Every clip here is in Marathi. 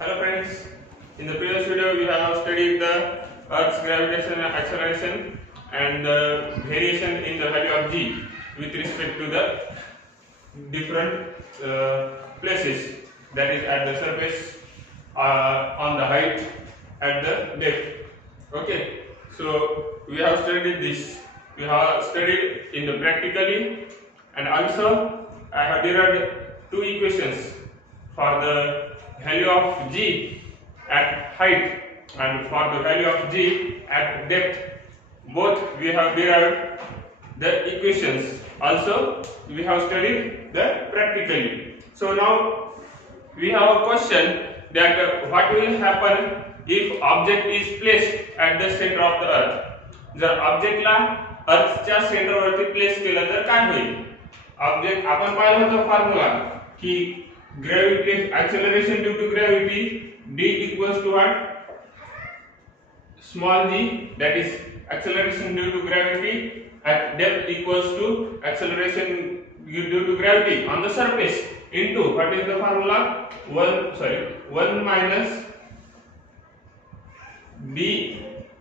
Hello friends, in the previous video we have studied the Earth's gravitational acceleration and the variation in the value of g with respect to the different places, that is at the surface, on the height, at the depth. Okay, so we have studied this. We have studied in the practically, and also I have derived two equations for the value of g at height and for the value of g at depth. Both we have derived the equations. Also we have studied the practically. So now we have a question that what will happen if object is placed at the center of the earth. जर ऑब्जेक्टला अर्थच्या सेंटरवरती प्लेस केलं तर काय होईल. ऑब्जेक्ट आपण पाहिलं होतं फॉर्म्युला की gravity acceleration due to gravity d equals to what, small g, that is acceleration due to gravity at depth equals to acceleration due to gravity on the surface into what is the formula, 1 minus d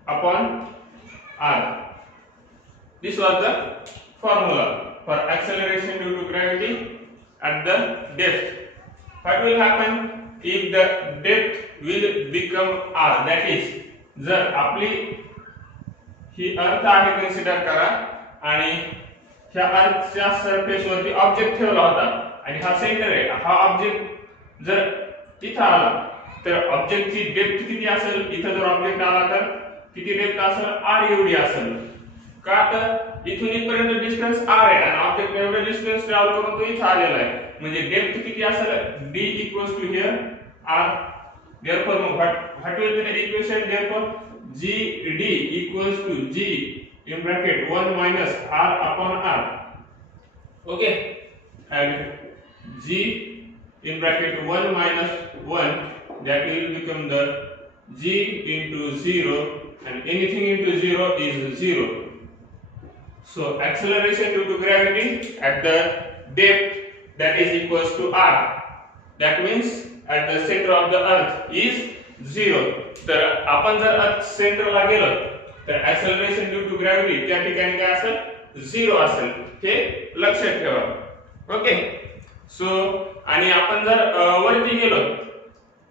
upon r. This was the formula for acceleration due to gravity at the depth. What will happen if the depth will become r, that is जर आपली ही अर्थ आहे कन्सिडर करा आणि ह्या अर्थच्या सरफेस वरती ऑब्जेक्ट ठेवला होता आणि हा सेंटर आहे. हा ऑब्जेक्ट जर इथं आला तर ऑब्जेक्टची डेप्थ किती असेल, इथं जर ऑब्जेक्ट आला तर किती डेप्थ असेल, r एवढी असेल. का तर इथून इथपर्यंत डिस्टन्स r आहे आणि ऑब्जेक्ट एवढं डिस्टन्स ट्रॅव्हल करून तो इथं आलेला आहे, म्हणजे डेप्थ किती असेल, d equals to here r. therefore what will be the equation? therefore gd equals to g in bracket 1 minus r upon r. okay, and g in bracket 1 minus 1, that will become the g into 0, and anything into 0 is 0. So acceleration due to gravity at the depth, that is equals to r. That means at the center of the earth is 0. तर आपण जर अर्थ सेंटरला गेलो तर acceleration due to gravity त्या ठिकाणी काय असेल, 0 असेल. हे लक्षात ठेवा. ओके, सो आणि आपण जर वरती गेलो,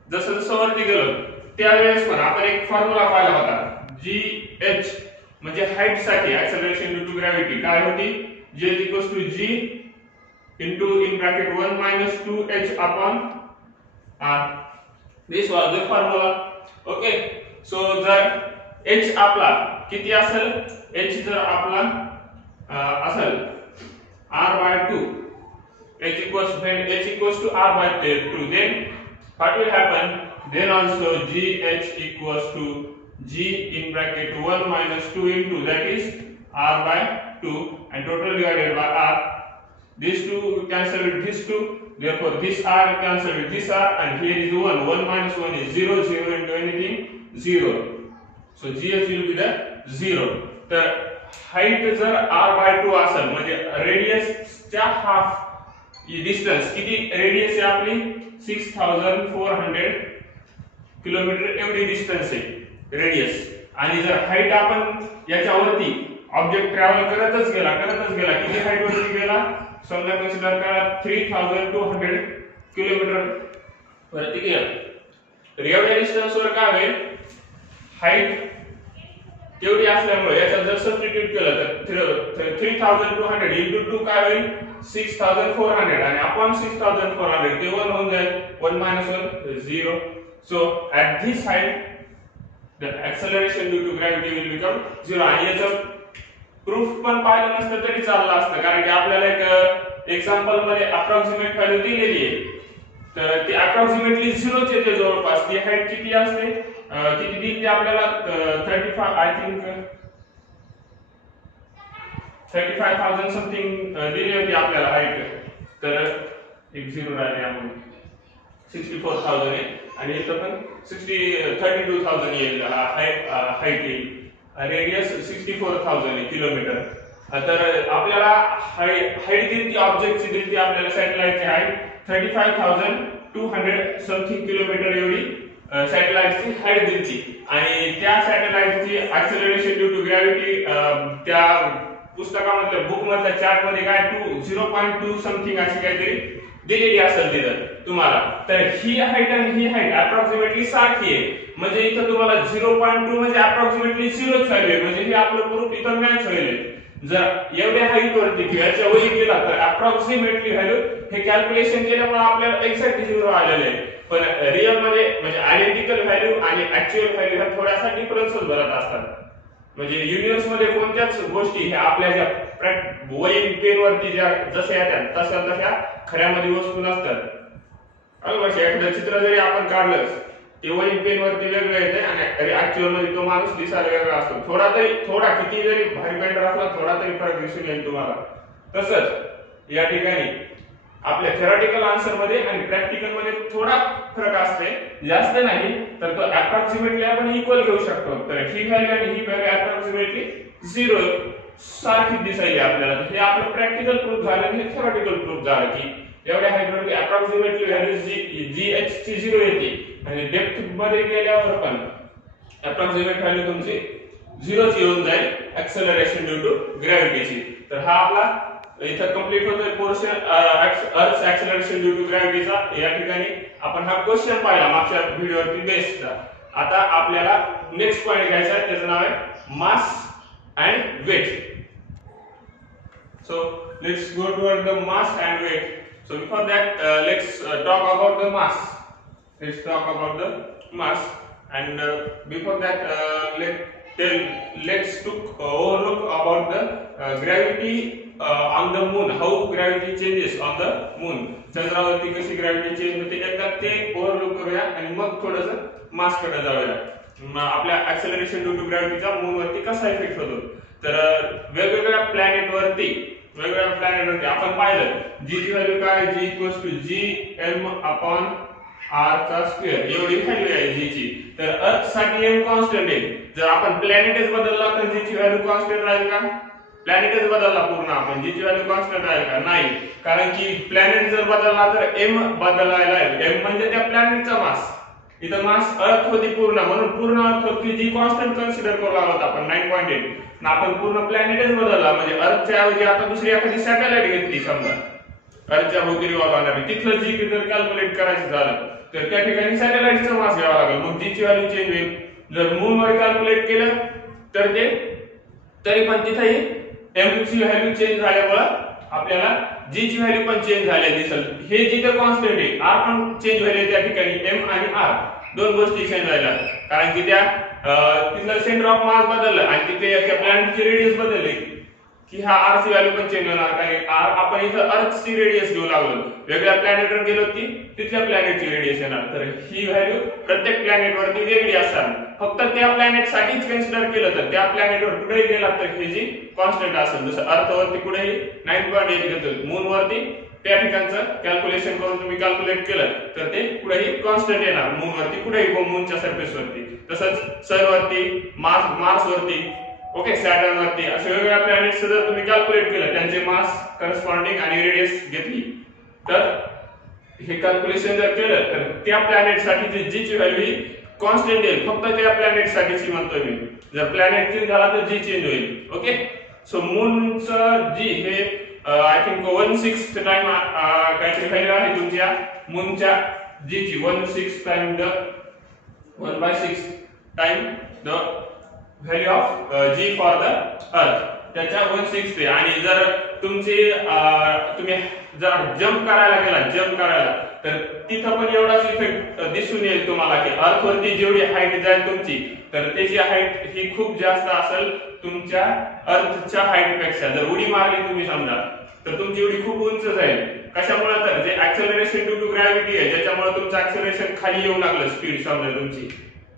जसं जसं वरती गेलो त्यावेळेस पण आपण एक फॉर्म्युला पाहिला होता, gh म्हणजे हाइट साठी acceleration due to gravity काय होती, g equals to g into in bracket 1 minus 2h upon r. This was the formula. okay, so जर h आपला किती असेल, h जर आपला असेल r by 2, h equals to r by 2, then what will happen, then also gh equals to g in bracket 1 minus 2 into, that is r by 2, and total divided by r. These two cancel with these two, therefore this r cancel with this r, and here is 1 minus 1 is 0, 0 into anything 0, so gh will be the 0. तर हाइट जर r by 2 असेल म्हणजे रेडियस च्या हाफ डिस्टन्स किती, रेडियस आहे आपली 6400 किलोमीटर एवढी डिस्टन्स आहे रेडियस, आणि जर हाइट आपण याच्यावरती ऑब्जेक्ट ट्रॅव्हल करतच गेला किती हाइट वरती गेला, समजा कन्सिडर करा 3200 किलोमीटर वरती गेला, तर एवढ्या डिस्टन्स वर काय होईल, हाइट तेवढी असल्यामुळे याच्यात जर सबस्टिट्यूट केलं तर 3200 into 2 काय होईल, 6400, आणि अपॉन 6400 ते 1 होऊन जाईल, 1 minus 1 0. so at this height the acceleration due to gravity will become 0. आणि याचं प्रूफ पण पाहिलं नसतं तरी चाललं असतं, कारण की आपल्याला एक एक्झाम्पल मध्ये अप्रॉक्सिमेट व्हॅल्यू दिलेली आहे, तर ती अप्रॉक्सिमेटली 0 च्या जवळपास ती हाइट किती असते, किती दिली आपल्याला 35 आय थिंक 35,000 समथिंग दिली होती आपल्याला हाइट, तर एक 0 राहिले आपण 64,000 आहे, आणि इथं पण 32,000 येईल हाइट येईल, रेडियस 64,000 किलोमीटर. तर आपल्याला हाइट दिली, ऑब्जेक्टची दिली आपल्याला सॅटेलाइटची हाइट 35,000 200 समथिंग किलोमीटर एवढी सॅटेलाइटची हाईट दिली आणि त्या सॅटेलाइटची ऍक्सेलरेशन ड्यू टू ग्रॅव्हिटी त्या पुस्तकामधल्या बुक मधल्या चार्ट मध्ये काय 0.2 समथिंग अशी काहीतरी दिलेली असेल तिथं तुम्हाला. तर ही हाईट आणि ही हाईट अप्रॉक्सिमेटली सारखी आहे. म्हणजे इथं तुम्हाला 0.2 म्हणजे अप्रॉक्सिमेटली 0च व्हॅल्यू आहे. म्हणजे हे आपलं प्रूफ इथं मॅच होईल. जर एवढ्या हाईट वरती किंवा याच्या वरी गेला तर अप्रॉक्सिमेटली व्हॅल्यू हे कॅल्क्युलेशन केल्यामुळे आपल्याला एक्झॅक्ट 0 आलेले आहे. पण रिअल मध्ये म्हणजे आयडेंटिकल व्हॅल्यू आणि ऍक्च्युअल व्हॅल्यू ह्या थोडासा डिफरन्स भरत असतात. म्हणजे युनिवर्स मध्ये कोणत्याच गोष्टी ह्या आपल्या ज्या वही पेन वरती ज्या जशा येतात तशा खऱ्यामध्ये वस्तू नसतात. एखादं चित्र जरी आपण काढलं ते वही पेन वरती वेगळं येते आणि ऍक्च्युअल मध्ये तो माणूस दिसायला वेगळा असतो. थोडा किती जरी भारी पेंटर असला थोडा तरी फरक दिसून येईल तुम्हाला. तसंच या ठिकाणी आपल्या थेरॉटिकल आन्सर मध्ये आणि प्रॅक्टिकल मध्ये थोडा फरक असते, जास्त नाही. तर तो अप्रॉक्सिमेटली आपण इक्वल घेऊ शकतो. तर ही व्हॅल्यू आणि ही व्हॅल्यू अप्रॉक्सिमेटली 0 सारखी दिसायली आपल्याला. हे आपलं प्रॅक्टिकल प्रूफ झालं आणि थेरॉटिकल प्रूफ झालं की एवढ्या हाईटवरती अप्रॉक्सिमेटली व्हॅल्यू जी एच ची 0 येते आणि डेप्थ मध्ये गेल्यावर पण अप्रॉक्सिमेट व्हॅल्यू तुमची 0च येऊन जाईल ऍक्सेलरेशन ड्यू टू ग्रॅव्हिटीची. तर हा आपला इथं कंप्लीट होतोय पोर्शन अर्थ ऍक्सेलरेशन ड्यू टू ग्रॅव्हिटीचा. या ठिकाणी आपण हा क्वेश्चन पाहिला मागच्या व्हिडिओवरती बेस्डचा. आता आपल्याला नेक्स्ट पॉइंट घ्यायचा आहे, त्याचं नाव आहे mass and weight. So let's go toward the mass and weight. So before that, let's talk about the mass. Let's talk about the mass, and before that, let's overlook about the gravity on the moon. How gravity changes on the moon. चंद्रावरती कशी gravity change होते एकदा ते overlook करूया आणि मग थोडंसं mass कडे जाऊया. आपल्या acceleration due to gravity चा moon वरती कसा इफेक्ट होतो. तर वेगवेगळ्या प्लॅनेट वरती आपण पाहिलं जी ची व्हॅल्यू काय g equals to gm upon r चा स्क्वेअर एवढी व्हॅल्यू आहे g ची. तर अर्थ साठी m कॉन्स्टंट आहे. जर आपण प्लॅनेटच बदलला तर g ची व्हॅल्यू कॉन्स्टंट राहील का? प्लॅनेटच बदलला पूर्ण आपण g ची व्हॅल्यू कॉन्स्टंट राहील का? नाही, कारण की प्लॅनेट जर बदलला तर m बदलायला आहे. m म्हणजे त्या प्लॅनेटचा मास. इथं मास अर्थ होती पूर्ण, म्हणून पूर्ण अर्थ होती जी कॉन्स्टंट कन्सिडर करू लागत आपण 9.8. आपण पूर्ण प्लॅनेटच बदलला म्हणजे अर्थच्या ऐवजी आता दुसरी एखादी सॅटेलाइट घेतली समजा अर्थच्या भोवती रिव्हॉल्व होणारी, तिथलं जी जर कॅल्क्युलेट करायचं झालं तर त्या ठिकाणी सॅटेलाइटचं मास घ्यावं लागेल. मग जी ची व्हॅल्यू चेंज होईल. जर मून वर कॅल्क्युलेट केलं तर ते तरी पण तिथेही m ची व्हॅल्यू चेंज झाल्यामुळे आपल्याला g ची व्हॅल्यू पण चेंज झालेली दिसेल. हे जिथे कॉन्स्टंट आहे r पण चेंज व्हायला त्या ठिकाणी m आणि r दोन गोष्टी चेंज व्हायला, कारण की त्या तिथलं सेंटर ऑफ मास बदललं आणि तिथे त्या प्लॅनेटची रेडियस बदलली की हा r ची व्हॅल्यू पण चेंज होणार. कारण r आपण इथं अर्थची रेडियस घेऊ लागलो, वेगळ्या प्लॅनेटवर गेलो की तिथल्या प्लॅनेटची रेडियस येणार. तर ही व्हॅल्यू प्रत्येक प्लॅनेटवरती वेगळी असणार. फक्त त्या प्लॅनेट साठीच कन्सिडर केलं तर त्या प्लॅनेटवर कुठेही गेला तर हे जी कॉन्स्टंट असेल. जसं अर्थवरती कुठेही 9.8 घेतो, मून वरती त्या ठिकाणचं कॅल्क्युलेशन करून तुम्ही कॅल्क्युलेट केलं तर ते कुठेही कॉन्स्टंट येणार. मून वरती कुठेही मूनच्या सरफेस वरती, तसंच सन वरती, मार्स वरती, ओके, सॅटर्न वरती अशा वेगवेगळ्या प्लॅनेट्स जर तुम्ही कॅल्क्युलेट केलं त्यांचे मास करस्पॉन्डिंग आणि रेडियस घेतली तर हे कॅल्क्युलेशन जर केलं तर त्या प्लॅनेट साठी जी ची व्हॅल्यू ही कॉन्स्टंट येईल. फक्त त्या प्लॅनेट साठीची म्हणतोय मी. जर प्लॅनेट चेंज झाला तर जी चेंज होईल. ओके, सो मूनचं जी हे आय थिंक 1/6 टाइम काहीतरी व्हॅल्यू आहे तुमच्या मूनच्या जी ची 1/6 time the 1/6 time the value of g for the earth, त्याच्या 1/6 आहे. आणि जर तुम्ही जर जंप करायला तर तिथं पण एवढाच इफेक्ट दिसून येईल तुम्हाला की अर्थ वरती जेवढी हाईट जाईल तुमची तर त्याची हाईट ही खूप जास्त असेल तुमच्या अर्थच्या हाईट पेक्षा. जर उडी मारली तुम्ही समजा तर तुमची उडी खूप उंच जाईल. कशामुळे? तर जे ऍक्सेलरेशन ड्यू टू ग्रॅव्हिटी आहे ज्याच्यामुळे तुमचं ऍक्सेलरेशन खाली येऊ लागलं, स्पीड समजा तुमची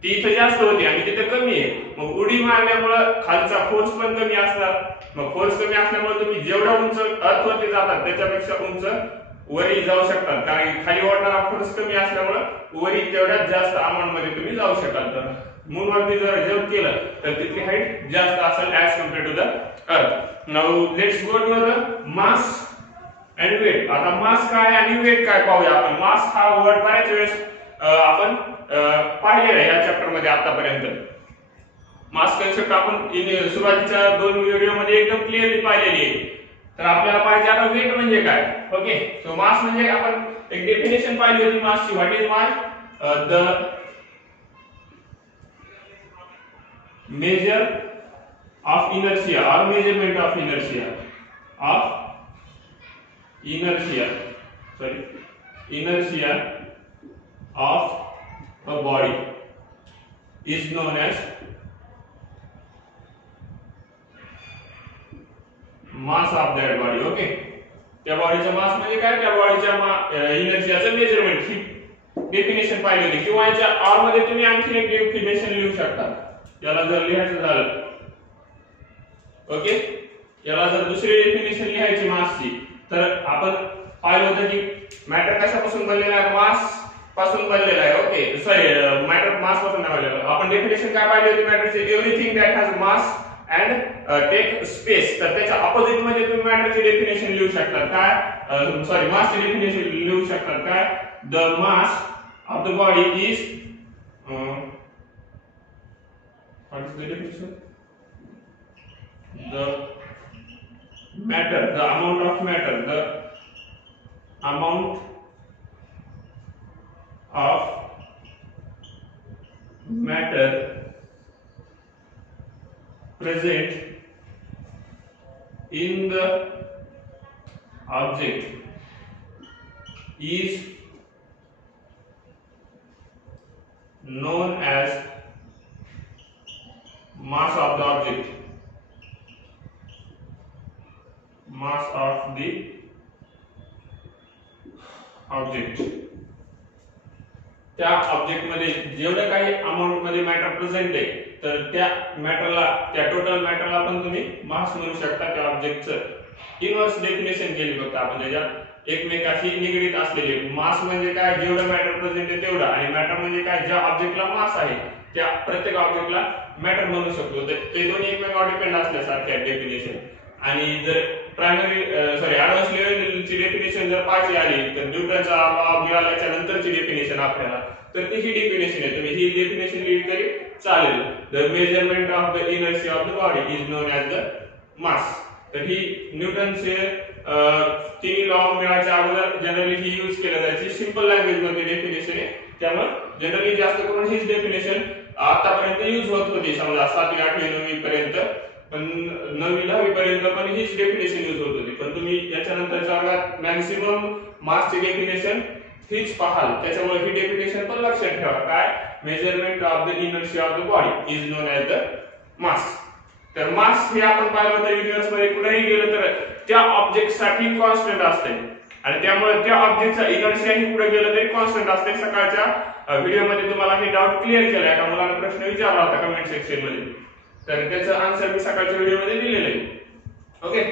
ती इथं जास्त होती आणि तिथे कमी आहे. मग उडी मारल्यामुळे खालचा फोर्स पण कमी असणार. मग फोर्स कमी असल्यामुळे तुम्ही जेवढा उंच अर्थवरती जातात त्याच्यापेक्षा उंच वरी जाऊ शकतात, कारण खाली वाढणारा फोर्स कमी असल्यामुळे वरी तेवढ्यात जास्त अमाउंट मध्ये तुम्ही जाऊ शकाल. तर मून वरती जर जंप केलं तर तिथली हाईट जास्त असेल as compared to the earth. Now let's go to the mass and weight. आता मास काय आणि वेट काय पाहूया आपण. मास हा वर्ड बऱ्याच वेळेस आपण पाहिलेला आहे या चॅप्टर मध्ये आतापर्यंत. मास कन्सेप्ट आपण सुरुवातीच्या 2 व्हिडिओ मध्ये एकदम क्लिअरली पाहिलेली आहे. तर आपल्याला पाहिजे आता वेट म्हणजे काय. ओके, सो मास म्हणजे आपण एक डेफिनेशन पाहिली होती मासची. What is mass? The measure of inertia or measurement of inertia of a body is known as mass of that body. Okay, त्या बॉडीचा मास म्हणजे काय, त्या बॉडीच्या इनर्शियाचं मेजरमेंट ही डेफिनेशन पाहिली होती. किंवा याच्या आर मध्ये तुम्ही आणखी एक डेफिनेशन लिहू शकता. याला जर लिहायचं झालं, ओके, याला जर दुसरी डेफिनेशन लिहायची मासची, तर आपण पाहिलं होतं की मॅटर कशापासून बनलेला आहे, मास पासून बनलेला आहे. ओके, सॉरी, मॅटर मास पासून नाही बनलेला. आपण डेफिनेशन काय पाहिली होती मॅटरची? Everything that has mass and take space. तर त्याच्या ऑपोजिट मध्ये तुम्ही मॅटरची डेफिनेशन लिहू शकता काय, सॉरी, मासची डेफिनेशन लिहू शकता काय, the mass of the body is what is the definition? The matter, the amount of matter, the amount of matter present in the object is known as mass of the object. Mass of the object. त्या ऑब्जेक्ट मध्ये जेवढे काही अमाउंट मध्ये मॅटर प्रेझेंट आहे, तर त्या मॅटरला, त्या टोटल मॅटरला पण तुम्ही मास म्हणू शकता. त्या ऑब्जेक्टचं इनव्हर्स डेफिनेशन केली फक्त आपण, त्याच्यात एकमेकाशी निगडीत असलेले. मास म्हणजे काय, जेवढं मॅटर प्रेझेंट आहे तेवढं, आणि मॅटर म्हणजे काय, ज्या ऑब्जेक्टला मास आहे त्या प्रत्येक ऑब्जेक्टला मॅटर म्हणू शकतो. ते दोन्ही एकमेकांवर डिपेंड असल्यासारखे आहे डेफिनेशन. आणि जर प्रायमरी ऍडव्हान्स लेवलची डेफिनेशन जर पाहिजे आली, तर न्यूटनचा लॉ मिळाल्याच्या नंतरची डेफिनेशन आपल्याला, तर ती ही डेफिनेशन आहे. तुम्ही ही डेफिनेशन लिहिली तरी चालेल. The measurement of the inertia of the body is known as the मास. तर ही न्यूटनचे तिन्ही लॉ मिळायच्या अगोदर जनरली ही यूज केल्या जायची. सिंपल लँग्वेज मध्ये डेफिनेशन आहे, त्यामुळे जनरली जास्त करून हीच डेफिनेशन आतापर्यंत यूज होत होती. समजा 7वी 8वी 9वी पर्यंत, पण 9वी 10वी पर्यंत पण हीच डेफिनेशन यूज होत होती. पण तुम्ही याच्यानंतरच्या वर्गात मॅक्सिमम मासची डेफिनेशन हीच पाहाल. त्याच्यामुळे ही डेफिनेशन पण लक्षात ठेवा. काय, measurement of the inertia of the body is known as the मास. तर मास हे आपण पाहिलं होतं युनिव्हर्स मध्ये कुठेही गेलं तर त्या ऑब्जेक्ट साठी कॉन्स्टंट असते, आणि त्यामुळे त्या ऑब्जेक्टचा इनर्शिया ही पुढे गेलं तरी कॉन्स्टंट असते. सकाळच्या व्हिडिओ मध्ये तुम्हाला हे डाऊट क्लिअर केलाय का, मुलांना प्रश्न विचारला होता कमेंट सेक्शन मध्ये, तर त्याचं आन्सर मी सकाळच्या व्हिडिओ मध्ये दिलेलं आहे. Okay,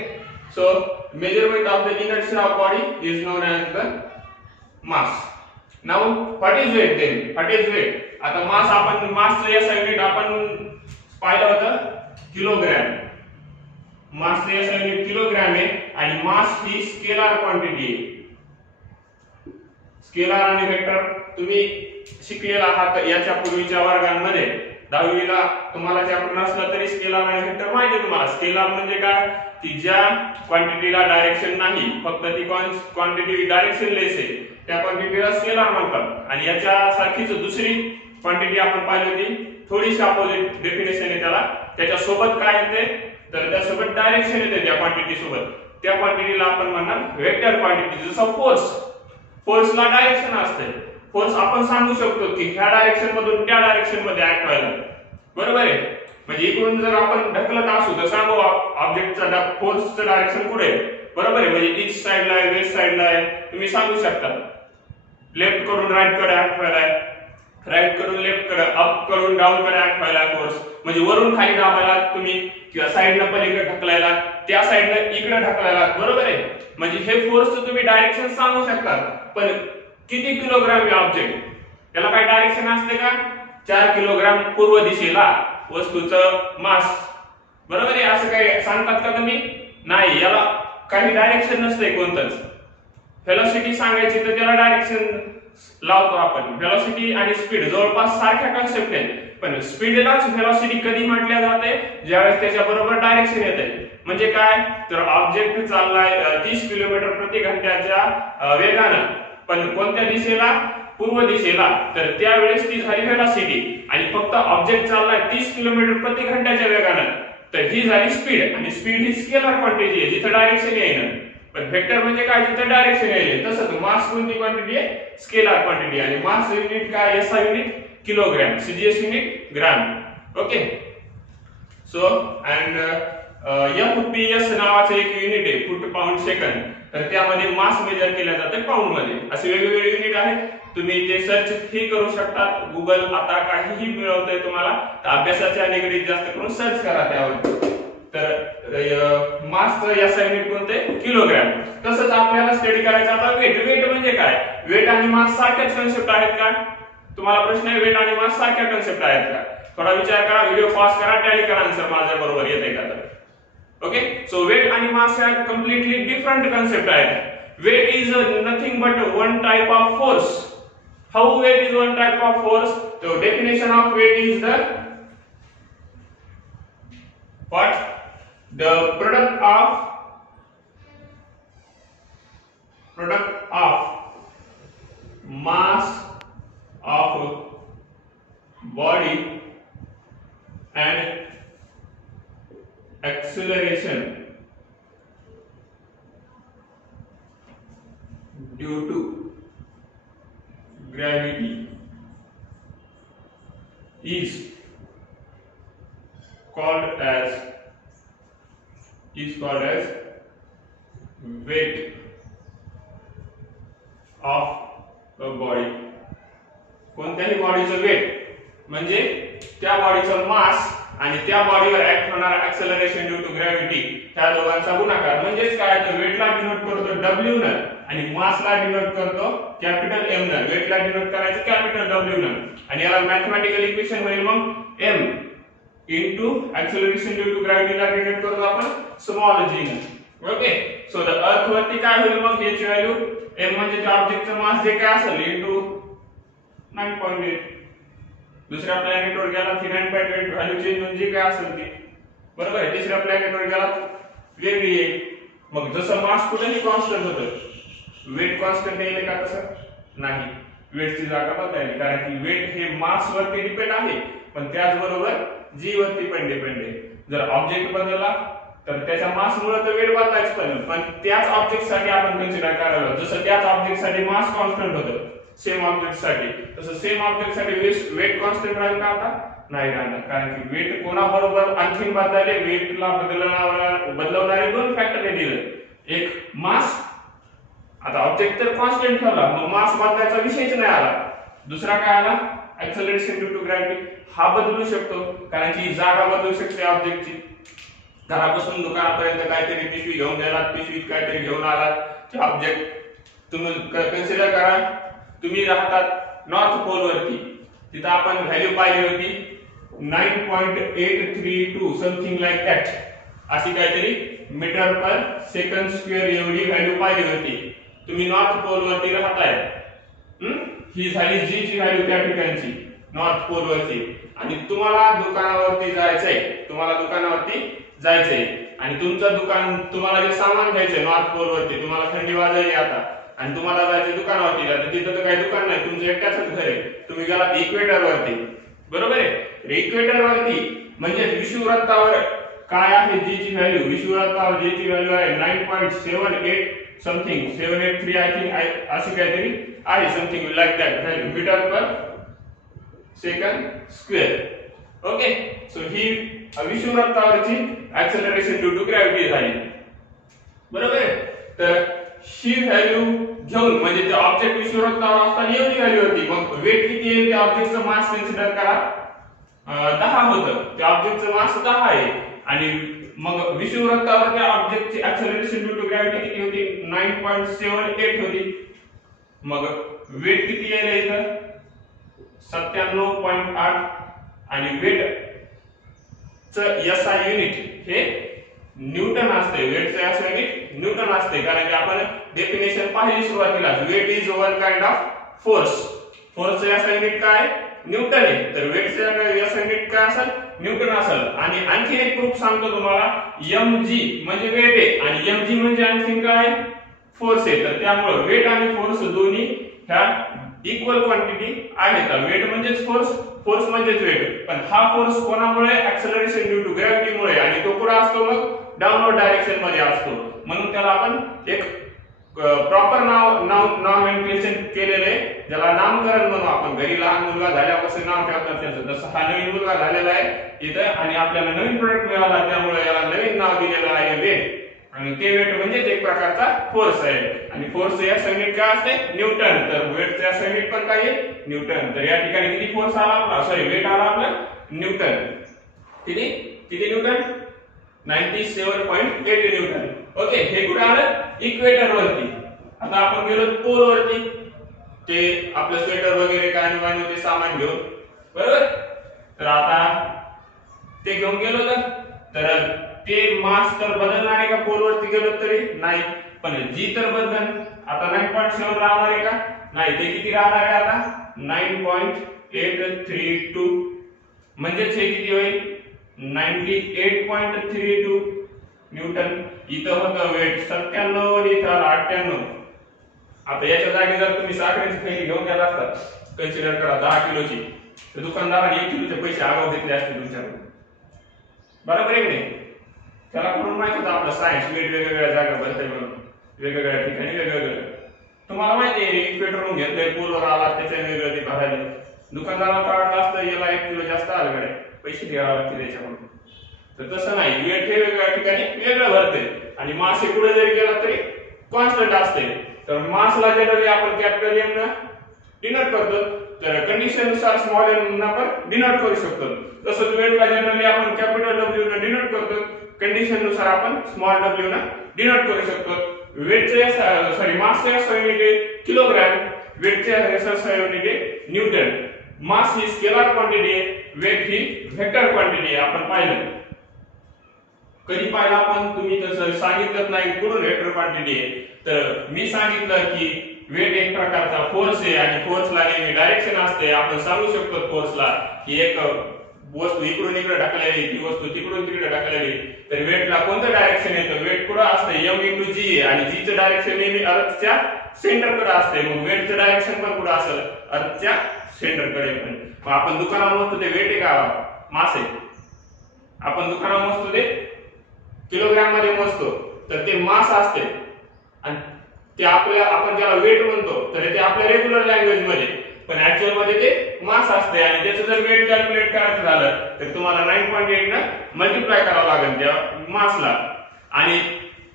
so measurement of the inertia of body is known as the mass. Now what is weight then? What is weight? आता मास, आपण मासचं याचा युनिट आपण पाहिलं होतं किलोग्रॅम. मास याचा युनिट किलोग्रॅम आहे, आणि मास ही स्केलर क्वांटिटी आहे. स्केलर आणि वेक्टर तुम्ही शिकलेला आहात याच्या पूर्वीच्या वर्गांमध्ये. 10वीला तुम्हाला चॅप्टर नसला तरी स्केलर आणि वेक्टर माहिती तुम्हाला. स्केलर म्हणजे काय, ती ज्या क्वांटिटीला डायरेक्शन नाही, फक्त ती क्वांटिटी डायरेक्शनलेस आहे, त्या क्वांटिटीला स्केलर म्हणतात. आणि याच्या सारखीच दुसरी क्वांटिटी आपण पाहिली होती, थोडीशी अपोजिट डेफिनेशन आहे त्याला. त्याच्या सोबत काय येते, तर त्यासोबत डायरेक्शन येते त्या क्वांटिटी सोबत. त्या क्वांटिटीला आपण म्हणणार वेक्टर क्वांटिटी. जसं फोर्सला डायरेक्शन असते. फोर्स आपण सांगू शकतो की ह्या डायरेक्शन मधून त्या डायरेक्शन मध्ये ऍक्ट व्हायला, बरोबर आहे. म्हणजे इकडून जर आपण ढकलत असू तर सांगू ऑब्जेक्टचा फोर्सचं डायरेक्शन कुठे आहे, बरोबर आहे. म्हणजे ईस्ट साइडला आहे, वेस्ट साइडला आहे, तुम्ही सांगू शकता. लेफ्ट कडून राईट कडे ऍक्ट व्हायला, राईट कडून लेफ्ट कडे, अप कडून डाऊन कडे ऍक्ट व्हायला फोर्स. म्हणजे वरून खाली दाबायला तुम्ही, किंवा साइडनं पलीकडे ढकलायला, त्या साइडनं इकडे ढकलायला, बरोबर आहे. म्हणजे हे फोर्सचं तुम्ही डायरेक्शन सांगू शकता. पण किती किलोग्राम आहे ऑब्जेक्ट, त्याला काय डायरेक्शन असते का? 4 किलोग्राम पूर्व दिशेला वस्तूचं मास, बरोबर आहे. असं काही सांगतात का तुम्ही? नाही, याला काही डायरेक्शन नसते कोणतंच. व्हेलॉसिटी सांगायची तर त्याला डायरेक्शन लावतो आपण. व्हेलॉसिटी आणि स्पीड जवळपास सारख्या कन्सेप्ट आहेत, पण स्पीडलाच व्हेलॉसिटी कधी म्हटल्या जाते, ज्यावेळेस त्याच्या बरोबर डायरेक्शन येते. म्हणजे काय, तर ऑब्जेक्ट चाललाय 30 किलोमीटर प्रति घंट्याच्या वेगानं, पण कोणत्या दिशेला, पूर्व दिशेला, तर त्यावेळेस ती झाली व्हेलॉसिटी. आणि फक्त ऑब्जेक्ट चाललाय 30 किलोमीटर प्रति घंट्याच्या वेगानं, तर ही झाली स्पीड. आणि स्पीड ही स्केलर क्वांटिटी आहे जिथे डायरेक्शन येईन. पण वेक्टर म्हणजे काय, जिथे डायरेक्शन येईल. तसंच मास कोणती क्वांटिटी आहे, स्केलर क्वांटिटी. आणि मास युनिट काय, SI unit kilogram, CGS unit gram. Okay. So and FPS नावाचं एक युनिट आहे, फूट पाऊंड सेकंद. तर त्यामध्ये मास मेजर केलं जातं पाऊंड मध्ये. असे वेगवेगळे युनिट आहेत, तुम्ही ते सर्च ही करू शकता. गुगल आता काहीही मिळवतंय तुम्हाला, तर अभ्यासाच्या निगडीत जास्त करून सर्च करा त्यावर. तर मासचं एसआय युनिट कोणते, किलोग्राम. तसंच आपल्याला स्टडी करायचं आता वेट. वेट म्हणजे काय, वेट आणि मास सारख्याच कन्सेप्ट आहेत का, तुम्हाला प्रश्न आहे, वेट आणि मास सारख्या कन्सेप्ट आहेत का. थोडा विचार करा, व्हिडिओ पॉज करा, टॅली करा, आन्सर माझ्या बरोबर येते का तर. ओके. सो वेट आणि मास ह्या कम्प्लिटली डिफरंट कन्सेप्ट आहेत. Weight is nothing but one type of force. How weight is one type of force, so definition of weight is the what, the product of mass of body and acceleration due to gravity is called as weight of a body. कोणत्याही बॉडीचं वेट म्हणजे त्या बॉडीचं मास आणि त्या बॉडीवर ऍक्ट होणारा ऍक्सेलरेशन ड्यू टू ग्रॅव्हिटी, त्या दोघांचा गुणाकार. म्हणजेच काय, तर वेटला डिनोट करतो W न आणि मासला डिनोट करतो कॅपिटल M न. वेटला डिनोट करायचं कॅपिटल W न आणि याला मॅथमॅटिकल इक्वेशन होईल मग M into acceleration due to ग्रॅव्हिटीला डिनोट करतो आपण स्मॉल g न. ओके. सो द अर्थ वरती काय होईल मग, याची व्हॅल्यू M म्हणजे त्या ऑब्जेक्टचं मास जे काय असेल इनटू 9.8. दुसऱ्या प्लॅनेटवर गेला 9.8, व्हॅल्यू चेंज म्हणजे काय असेल ती, बरोबर आहे. तिसऱ्या प्लॅनेटवर गेला वेगळी आहे. मग जसं मास कुठेही कॉन्स्टंट होतं, वेट कॉन्स्टंट येईल का, तसं नाही. वेटची जागा बदलायची, कारण की वेट हे मास वरती डिपेंड आहे, पण त्याचबरोबर जी वरती पण डिपेंड आहे. जर ऑब्जेक्ट बदलला तर त्याच्या मास मुळे तर वेट बदलायचं, पण त्याच ऑब्जेक्ट साठी आपण कन्सिडर करायला, जसं त्याच ऑब्जेक्ट साठी मास कॉन्स्टंट होतं सेम ऑब्जेक्ट साठी, तसं सेम ऑब्जेक्ट साठी वेट कॉन्स्टंट राहील का, आता नाही राहणार. कारण की वेट कोणाबरोबर आणखीन बदलले, वेटला बदलवणारे दोन फॅक्टर दिले. एक मास, आता ऑब्जेक्ट तर कॉन्स्टंट ठेवला, मग मास बदलायचा विषयच नाही आला. दुसरा काय आला, ऍक्सेलरेशन ड्यू टू ग्रॅव्हिटी. हा बदलू शकतो, कारण की जागा बदलू शकते ऑब्जेक्टची. घरापासून दुकानापर्यंत काहीतरी पिशवी घेऊन गेलात, पिशवीत काहीतरी घेऊन आलात, ते ऑब्जेक्ट तुम्ही कन्सिडर करा. तुम्ही राहतात नॉर्थ पोल वरती, तिथं आपण व्हॅल्यू पाहिली होती 9.832 समथिंग लाईक दॅट, अशी काहीतरी मीटर पर सेकंड स्क्वेअर एवढी व्हॅल्यू पाहिली होती. तुम्ही नॉर्थ पोल वरती राहताय, ही झाली जी ची व्हॅल्यू त्या ठिकाणची नॉर्थ पोल वरती. आणि तुम्हाला दुकानावरती जायचंय आणि तुमचं दुकान, तुम्हाला जे सामान घ्यायचंय नॉर्थ पोल वरती, तुम्हाला थंडी वाजली आता आणि तुम्हाला जायचं दुकानावरती, तर तिथं तर काही दुकान नाही, तुमचं एकट्याच घर आहे. तुम्ही गेलात इक्वेटर वरती, बरोबर आहे. इक्वेटर वरती म्हणजे विषुववृत्तावर काय आहे जी ची व्हॅल्यू, विषुववृत्तावर जी ची व्हॅल्यू आहे 9.78 समथिंग 783 आय थिंक, अशी काहीतरी आहे something like that value meter per second square. Okay. So ही विषुववृत्तावरची ऍक्सेलरेशन ड्यू टू ग्रॅव्हिटी झाली, बरोबर आहे. तर ही व्हॅल्यू घेऊन म्हणजे त्या ऑब्जेक्ट विषुववृत्तावर असताना एवढी व्हॅल्यू होती. मग वेट किती आहे, त्या ऑब्जेक्टचं मास कन्सिडर करा 10 होतं, त्या ऑब्जेक्टचं मास 10 आहे. आणि मग विषुववृत्तावर त्या ऑब्जेक्टची ऍक्सेलरेशन ड्यू टू ग्रॅव्हिटी किती होती, 9.78 होती. मग वेट किती आहे इथं 97.8 आणि वेट च एसआय युनिट हे न्यूटन असते. वेटचे SI युनिट न्यूटन असते, कारण की आपण डेफिनेशन पाहिली सुरुवातीला. Weight is one kind of force. फोर्सचे SI युनिट काय? न्यूटन आहे. तर वेटचे SI युनिट काय असेल? न्यूटन असेल. आणि आणखी एक प्रूफ सांगतो तुम्हाला. mg म्हणजे वेट आहे आणि mg म्हणजे आणखी काय? फोर्स आहे. तर त्यामुळे वेट आणि फोर्स दोन्ही ह्या इक्वल क्वांटिटी आहेत. वेट म्हणजेच फोर्स, फोर्स म्हणजेच वेट. पण हा फोर्स कोणामुळे? ऍक्सेलरेशन ड्यू टू ग्रॅव्हिटी मुळे. आणि तो कुठे असतो? मग डाऊनवर्ड डायरेक्शन मध्ये असतो. म्हणून त्याला आपण एक प्रॉपर नॉमेनक्लेचर केलेले, ज्याला नामकरण म्हणू आपण. घरी लहान मुलगा झाल्यापासून नाव ठेवतात त्याचं, तसं हा नवीन मुलगा झालेला आहे इथं आणि आपल्याला नवीन प्रोडक्ट मिळाला, त्यामुळे याला नवीन नाव दिलेलं आहे वेट. आणि ते वेट म्हणजे एक प्रकारचा फोर्स आहे. आणि फोर्सचे SI युनिट काय असते? न्यूटन. तर वेटचे SI युनिट पण काय आहे? न्यूटन. तर या ठिकाणी किती फोर्स आला आपला? सॉरी, वेट आला आपला न्यूटन. किती किती न्यूटन? 97.8 न्यूटन. ओके, हे कुठे आलं? इक्वेटर वरती. आता आपण गेलो पोल वरती, ते आपलं स्वेटर वगैरे काय निवाण ते सामान घेऊन, बरोबर. तर आता ते घेऊन गेलो तर ते मास तर बदलणार आहे का? पोल वरती गेलो तरी नाही, पण जी तर बदल. आता 9.7 राहणार आहे का? नाही. ते किती राहणार आहे आता? 9.832. म्हणजेच हे किती होईल? 98.32 न्यूटन. इथं होतं वेट 97 आणि इथं 98. आता याच्या जागी जर तुम्ही साखरेची थैली घेऊन गेला असता, कन्सिडर करा 10 किलोची, तर दुकानदाराने 1 किलोचे पैसे आगाऊ घेतले असते तुमच्याकडून, बरोबर आहे की नाही? त्याला कोण माहित होतं आपलं सायन्स वेगवेगळ्या जागा भरते म्हणून, वेगवेगळ्या ठिकाणी वेगवेगळं. तुम्हाला माहिती आहे इक्वेटरहून घेतलंय, पोलवर आला त्याच्या वेगळं ते भरायला. दुकानदाराला काढलं असतं याला 1 किलो जास्त आलं कडे, पैसे घ्यावे लागतील त्याच्याकडून. तर तसं नाही, वेट हे वेगळ्या ठिकाणी वेगळं भरते आणि मास हे पुढे जरी गेला तरी कॉन्स्टंट असते. तर मासला जनरली आपण कॅपिटल एम न डिनोट करतो, तर कंडिशन नुसार स्मॉल एम न पण डिनोट करू शकतो. तसंच वेटला जनरली आपण कॅपिटल डब्ल्यू न डिनोट करतो, कंडिशन नुसार आपण स्मॉल डब्ल्यू न डिनोट करू शकतो. वेटचे सॉरी मासचे SI युनिट किलोग्राम, वेटचे SI युनिट न्यूटन. मास ही स्केलर क्वांटिटी आहे, वेट ही व्हेक्टर क्वांटिटी आहे. आपण पाहिलं कधी पाहिलं आपण? तुम्ही तसं सांगितलंच नाही कुठून व्हेक्टर क्वांटिटी आहे. तर मी सांगितलं की वेट एक प्रकारचा फोर्स आहे आणि फोर्सला नेहमी डायरेक्शन असते. आपण सांगू शकतो फोर्सला की एक वस्तू इकडून इकडे ढकललेली, ती वस्तू तिकडून तिकडे ढकललेली. तर वेटला कोणतं डायरेक्शन येतं? वेट कुठं असतं? m × g आणि g चं डायरेक्शन नेहमी अर्थच्या सेंटरकडे असते. मग वेटचं डायरेक्शन पण कुठं असेल? अर्थच्या सेंटरकडे. पण मग आपण दुकानावर मोजतो ते वेट आहे का मास आहे? आपण दुकानावर मोजतो ते किलोग्राम मध्ये मोजतो, तर ते मास असते. आणि ते आपण ज्याला वेट म्हणतो तर ते आपल्या रेग्युलर लँग्वेज मध्ये, पण ऍक्च्युअल मध्ये ते मास असते. आणि त्याचं जर वेट कॅल्क्युलेट करायचं झालं तर तुम्हाला 9.8 न मल्टिप्लाय करावं लागेल त्या मासला. आणि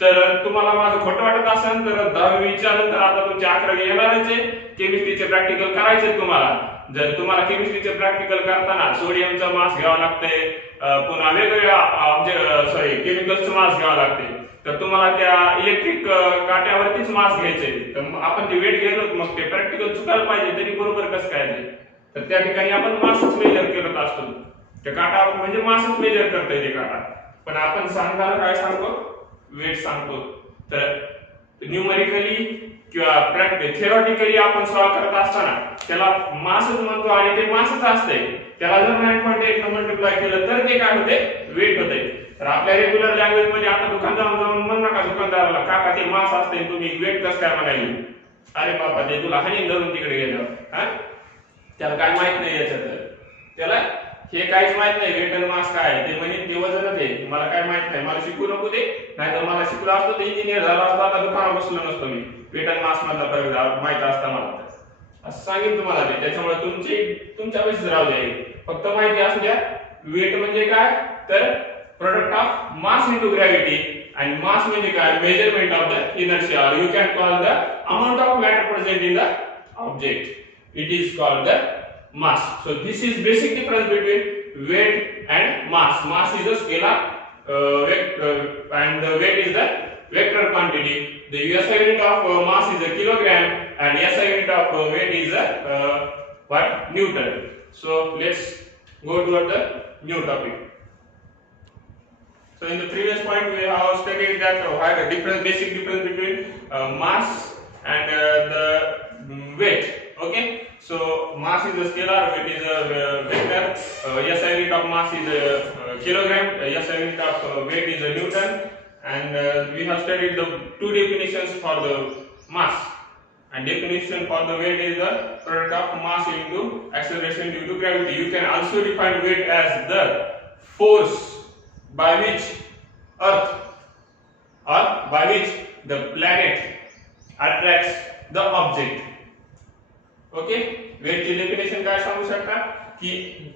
तर तुम्हाला माझं खोटं वाटत असेल तर 10वीच्या नंतर आता तुमचे 11वी येणारच आहे, केमिस्ट्रीचे प्रॅक्टिकल करायचे तुम्हाला. जर तुम्हाला केमिस्ट्रीचे प्रॅक्टिकल करताना सोडियमचा मास घ्यावा लागते, पुन्हा वेगवेगळ्या केमिकलचं मास घ्यावं लागते, तर तुम्हाला त्या इलेक्ट्रिक काट्यावरतीच मास घ्यायचे. तर आपण ते वेट घेतो, मग ते प्रॅक्टिकल चुकायला पाहिजे तरी बरोबर कसं काय ते? तर त्या ठिकाणी आपण मासच मेजर करत असतो. त्या काटा म्हणजे मासच मेजर करतोय ते काटा, पण आपण सांगताना काय सांगतो? वेट सांगतो. तर न्यूमरिकली किंवा थेरॉटिकली आपण सॉल्व करत असताना त्याला मासच म्हणतो आणि ते मासच असते. त्याला जर 9.8 न मल्टिप्लाय केलं तर ते काय होते? वेट होते. तर आपल्या रेग्युलर लँग्वेज मध्ये आता दुकानदाराला जाऊन म्हण नका दुकानदाराला काका ते मास असते तुम्ही वेट कसं काय म्हणाली? अरे बाबा ते तुला हानी धरून तिकडे गेल्यावर त्याला काय माहित नाही याच्यात, त्याला हे काहीच माहित नाही वेट आणि मास काय. ते म्हणजे ते वजनच आहे, मला काय माहित नाही, मला शिकू नको ते. नाहीतर मला शिकलो असतो तर इंजिनियर झाला असतो, आता दुकानात बसलो नसतो मी. वेट आणि मास मधला फरक माहित असता मला असं सांगेन तुम्हाला ते. त्याच्यामुळे तुमच्या पैसे राहू द्या, फक्त माहिती असू द्या. वेट म्हणजे काय? तर product of mass into gravity. आणि मास म्हणजे काय? Measurement of the inertia, or you can call the amount of matter present in the object. It is called the mass. So this is basic difference between weight and mass. Mass is a scalar and the weight is the vector quantity. The SI unit of mass is a kilogram and SI unit of weight is a Newton. So let's go to the new topic. So in the previous point we have studied that what the difference, basic difference between mass and the weight. Okay, so mass is a scalar, weight is a vector. SI unit of mass is a kilogram, SI unit of weight is a Newton, and we have studied the two definitions for the mass. And definition for the weight is the product of mass into acceleration due to gravity. You can also define weight as the force by which Earth or by which the planet attracts the object. Okay, weight ची definition काय सांगू शकता की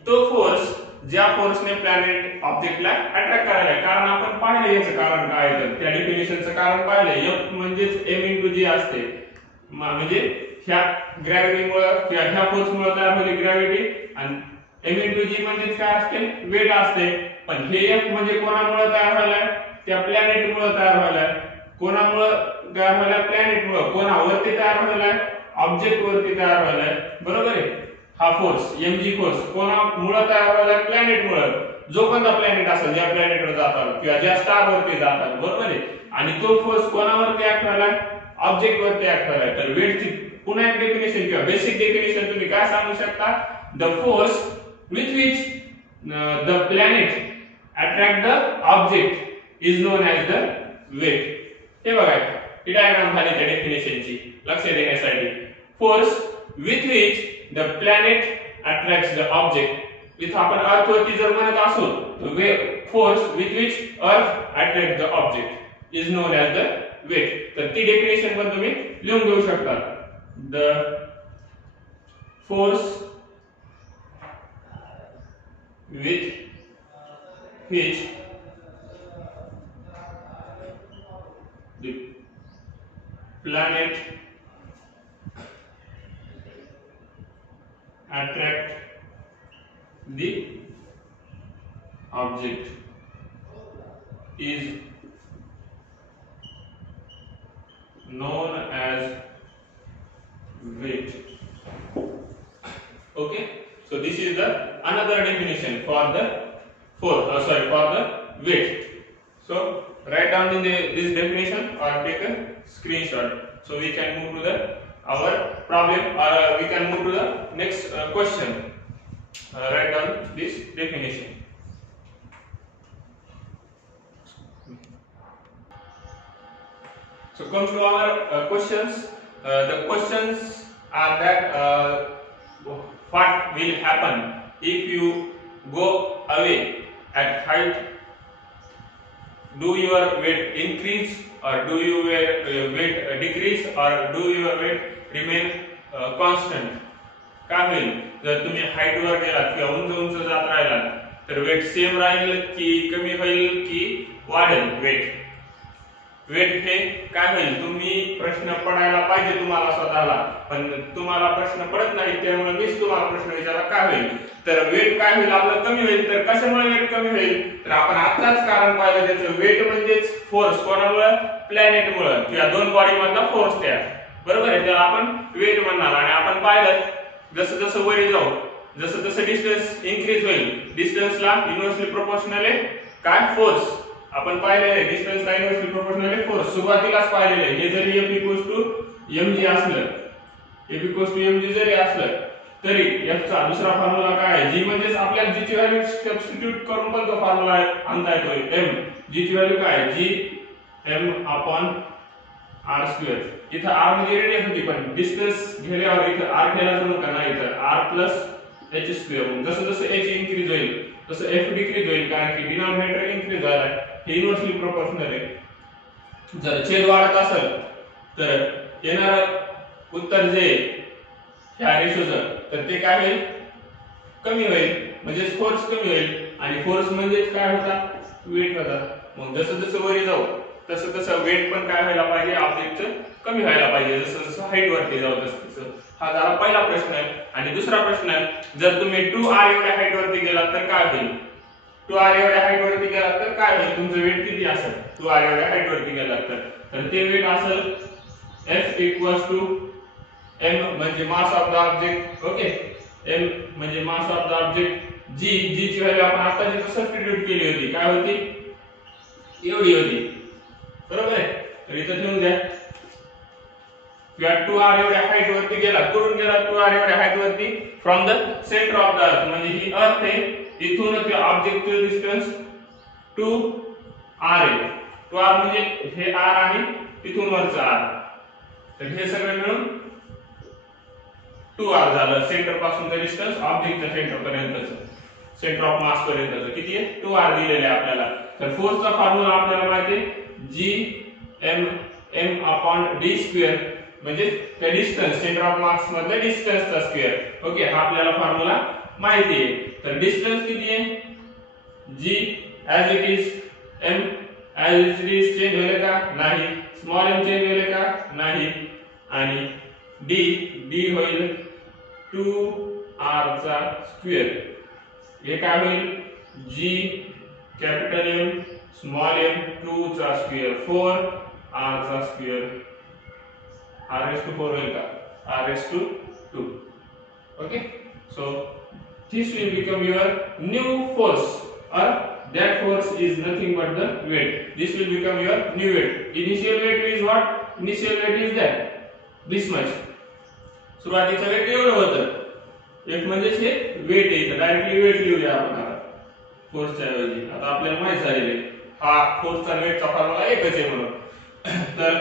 तो फोर्स ज्या फोर्सने प्लॅनेट ऑब्जेक्टला अट्रॅक्ट करायला आहे. कारण आपण पाहिले याचं कारण काय आहे, तर त्या डेफिनेशनचं कारण पाहिले. F म्हणजेच m * g असते. म्हणजे ह्या ग्रॅव्हिटीमुळे किंवा ह्या फोर्समुळे तयार होणारी ग्रॅव्हिटी, आणि m * g म्हणजेच काय असते, वेट असते. पण हे F म्हणजे कोणामुळे तयार व्हायला, त्या प्लॅनेटमुळे तयार व्हायला. कोणामुळे तयार व्हायला, प्लॅनेटमुळे. कोणावरती तयार व्हायला, ऑब्जेक्ट वरती तयार व्हायला. बरोबर आहे. हा फोर्स mg फोर्स कोणामुळे तयार व्हायला, प्लॅनेटमुळे. जो कोणता प्लॅनेट असेल, ज्या प्लॅनेटवर जातात किंवा ज्या स्टार वरती जातात. बरोबर आहे. आणि तो फोर्स कोणावरती ऍक्ट व्हायला, ऑब्जेक्ट वरती ऍक्ट व्हायला. तर वेटची पुन्हा एक डेफिनेशन किंवा बेसिक डेफिनेशन तुम्ही काय सांगू शकता, the force with which the planet attract the object is known as the weight. हे बघा, ही डायग्राम झाली त्या डेफिनेशनची, लक्ष देण्यासाठी. Force with which the planet attracts the object. इथं आपण अर्थ वरती जर म्हणत असो, तर force with which earth attract the object is known as the weight. तर ती डेफिनेशन पण तुम्ही लिहून घेऊ शकता. The force with which the planet attract the object is known as weight. Okay, so this is the another definition for the for the weight. So write down this definition or take a screenshot, so we can move to our problem, or we can move to the next question. Write down this definition. So come to our questions. The questions are that what will happen if you go away at height? Do your weight increase, or do your weight decrease, or do your weight remain constant? काय होईल जर तुम्ही हाईट वर गेलात किंवा उंच जात राहिलात, तर वेट सेम राहील की कमी होईल की वाढेल वेट? वेट हे काय होईल? तुम्ही प्रश्न पडायला पाहिजे तुम्हाला स्वतःला, पण तुम्हाला प्रश्न पडत नाही, त्यामुळे मीच तुम्हाला प्रश्न विचारला काय होईल. तर वेट काय होईल आपलं? कमी होईल. तर कशामुळे वेट कमी होईल? तर आपण आताच कारण पाहिलं त्याचं. वेट म्हणजेच फोर्स. कोणामुळे? प्लॅनेटमुळे किंवा दोन बॉडी मधला फोर्स तयार. बरोबर आहे. त्याला आपण वेट म्हणणार. आणि आपण पाहिलं जसं जसं वरी जाऊ, जसं जसं डिस्टन्स इन्क्रीज होईल, डिस्टन्सला इन्व्हर्सली प्रोपोर्शनल आहे काय? फोर्स. आपण पाहिलेले डिस्टन्सला इन्व्हर्सली प्रोपोर्शनल आहे फोर्स. सुरुवातीलाच पाहिलेले. हे जरी F = mg असलं, F = mg जरी असलं तरी F चा दुसरा फॉर्म्युला काय आहे? g म्हणजेच आपल्याला g ची व्हॅल्यू सबस्टिट्यूट करून पण तो फॉर्म्युला आणता येतोय. m g ची व्हॅल्यू काय आहे? g m/r². इथं r म्हणजे रेडियस होती, पण डिस्टन्स घेल्यावर इथं r ठेवायला जमू का नाही? तर r + h². जसं जसं h इन्क्रीज होईल तसं f डिक्रीज होईल, कारण की डिनॉमिनेटर इन्क्रीज झालाय. हे इन्व्हर्सली प्रोपोर्शनल आहे. जर छेद वाढत असेल तर येणारं उत्तर जे ह्या रेशोचं, तर ते काय होईल? कमी होईल. म्हणजे फोर्स कमी होईल. आणि फोर्स म्हणजे काय होता? वेट होता. मग जसं जसं वरी जाऊ तसं तसं वेट पण काय व्हायला पाहिजे? ऑब्जेक्टचं कमी व्हायला पाहिजे. जसं जसं हाईट वरती जाऊ तसं. हा झाला पहिला प्रश्न आहे. आणि दुसरा प्रश्न आहे, जर तुम्ही 2r एवढ्या हाईट वरती गेलात तर काय होईल? 2r एवढ्या हाईट वरती गेलात तर काय होईल? तुमचं वेट किती असेल 2r एवढ्या हाईट वरती गेलात तर ते वेट असेल F = m म्हणजे mass of the object. Okay, m म्हणजे mass of the object. g ची व्हॅल्यू आपण आता जिथं सबस्टिट्यूट केली होती काय होती? एवढी होती, बरोबर आहे. तर इथं ठेवून द्या किंवा 2r एवढ्या हाईट वरती गेला. कुठून गेला 2r एवढ्या हाईट वरती? From the centre of the earth. म्हणजे ही अर्थ आहे, इथून ते ऑब्जेक्टचं डिस्टन्स 2r आहे. 2r म्हणजे हे r आहे, इथून वरचं r. तर हे सगळं मिळून 2r झालं. सेंटर पासूनचं डिस्टन्स ऑब्जेक्टच्या सेंटर पर्यंतचं, सेंटर ऑफ मास पर्यंतचं किती आहे? 2r दिलेलं आहे आपल्याला. तर फोर्सचा फॉर्म्युला आपल्याला माहिती आहे, Gm/d², म्हणजे ते डिस्टन्स, सेंटर ऑफ मास मधल्या डिस्टन्सचा स्क्वेअर. ओके, हा आपल्याला फॉर्म्युला माहिती आहे. तर डिस्टन्स किती आहे? G as it is, M as it is change होईल का? नाही. स्मॉल m चेंज होईल का? नाही. आणि d होईल 2r चा स्क्वेअर. हे काय होईल? G capital M small m 2 चा स्क्वेअर 4r चा स्क्वेअर r⁴ होईल का? r⁴. Okay, so this will become your new force, or that force is nothing but the weight. This will become your new weight. Initial weight is what? Initial weight is that this much. सुरुवातीचं वेट एवढं होतं. वेट म्हणजे हे वेट आहे, डायरेक्टली वेट लिहूया आपण आता फोर्सच्या ऐवजी. आता आपल्याला माहित झालेले हा फोर्सचा वेटचा फॉर्म्युला एकच आहे म्हणून. तर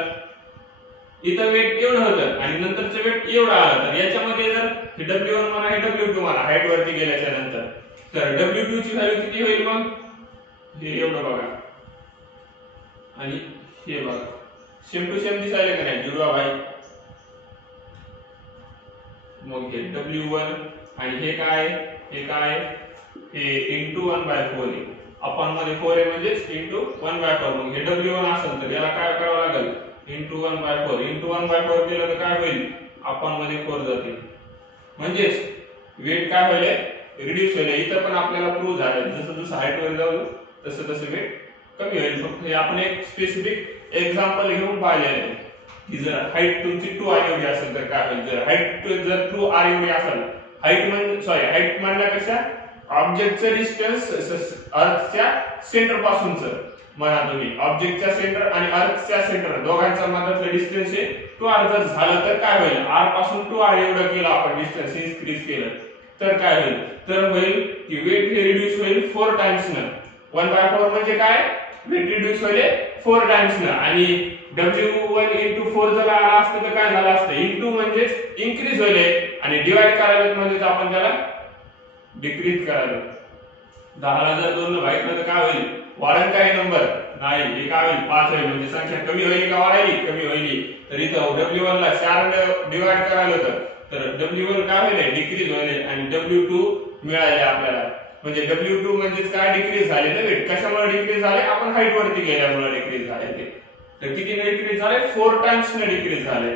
इथं वेट एवढं होतं आणि नंतरचं वेट एवढं आलं. तर याच्यामध्ये जर हे W1 म्हणा, हे W2 म्हणा, हाईट वरती गेल्याच्या नंतर, तर W2 ची व्हॅल्यू किती होईल मग? हे एवढं बघा आणि हे बघा, सेम टू सेम दिसायला का नाही? जुळवा भाई. मग हे W1 आणि हे काय? हे काय? हे इंटू 1/4 आहे. अपॉन मध्ये 4 आहे म्हणजे इंटू 1/4. मग हे W1 असेल तर याला काय करावं लागेल? इंटू 1/4. इंटू 1/4 केलं तर काय होईल? अपॉन मध्ये 4 जाते. म्हणजेच वेट काय होईल? रिड्यूस होईल. इथं पण आपल्याला प्रूव्ह झालं, जसं जसं हाईट वर जाऊ तसं तसं वेट कमी होईल. फक्त हे आपण एक स्पेसिफिक एक्झाम्पल घेऊन पाहिले आहे की जर हाईट तुमची 2r एवढी असेल तर काय होईल. जर हाईट जर 2r एवढी असेल, हाईट म्हणण्यापेक्षा ऑब्जेक्टचं डिस्टन्स अर्थच्या सेंटर पासूनचं म्हणा तुम्ही. ऑब्जेक्टच्या सेंटर आणि अर्थच्या सेंटर दोघांच्या मधलं डिस्टन्स आहे 2r. जर झालं तर काय होईल? r पासून 2r एवढं केलं आपण, डिस्टन्स इन्क्रीज केलं तर काय होईल? तर होईल की वेट हे रिड्यूस होईल 4 टाइम्स न. 1/4 म्हणजे काय? वेट रिड्यूस होईल 4 टाइम्स न. आणि W1 into 4 जर आला असतं तर काय झालं असतं? इंटू म्हणजे इन्क्रीज होईल आणि डिवाइड करायला म्हणजे आपण त्याला डिक्रीज करायला. 10 जर 2 ने भागितलं तर काय होईल? वाढेल काय नंबर? नाही. हे काय होईल? 5 होईल. म्हणजे संख्या कमी होईल का वाढेल? कमी होईल. तर इथं W1 ला 4 ने डिवाइड करायला होतं तर W1 काय होईल? डिक्रीज होईल आणि W2 मिळाले आपल्याला. म्हणजे W2 म्हणजे काय? डिक्रीज झाले ना वेट. कशामुळे डिक्रीज झाले? आपण हाईट वरती गेल्यामुळे डिक्रीज झाले ते. तर किती ने डिक्रीज झाले? 4 टाइम्स ने डिक्रीज झाले.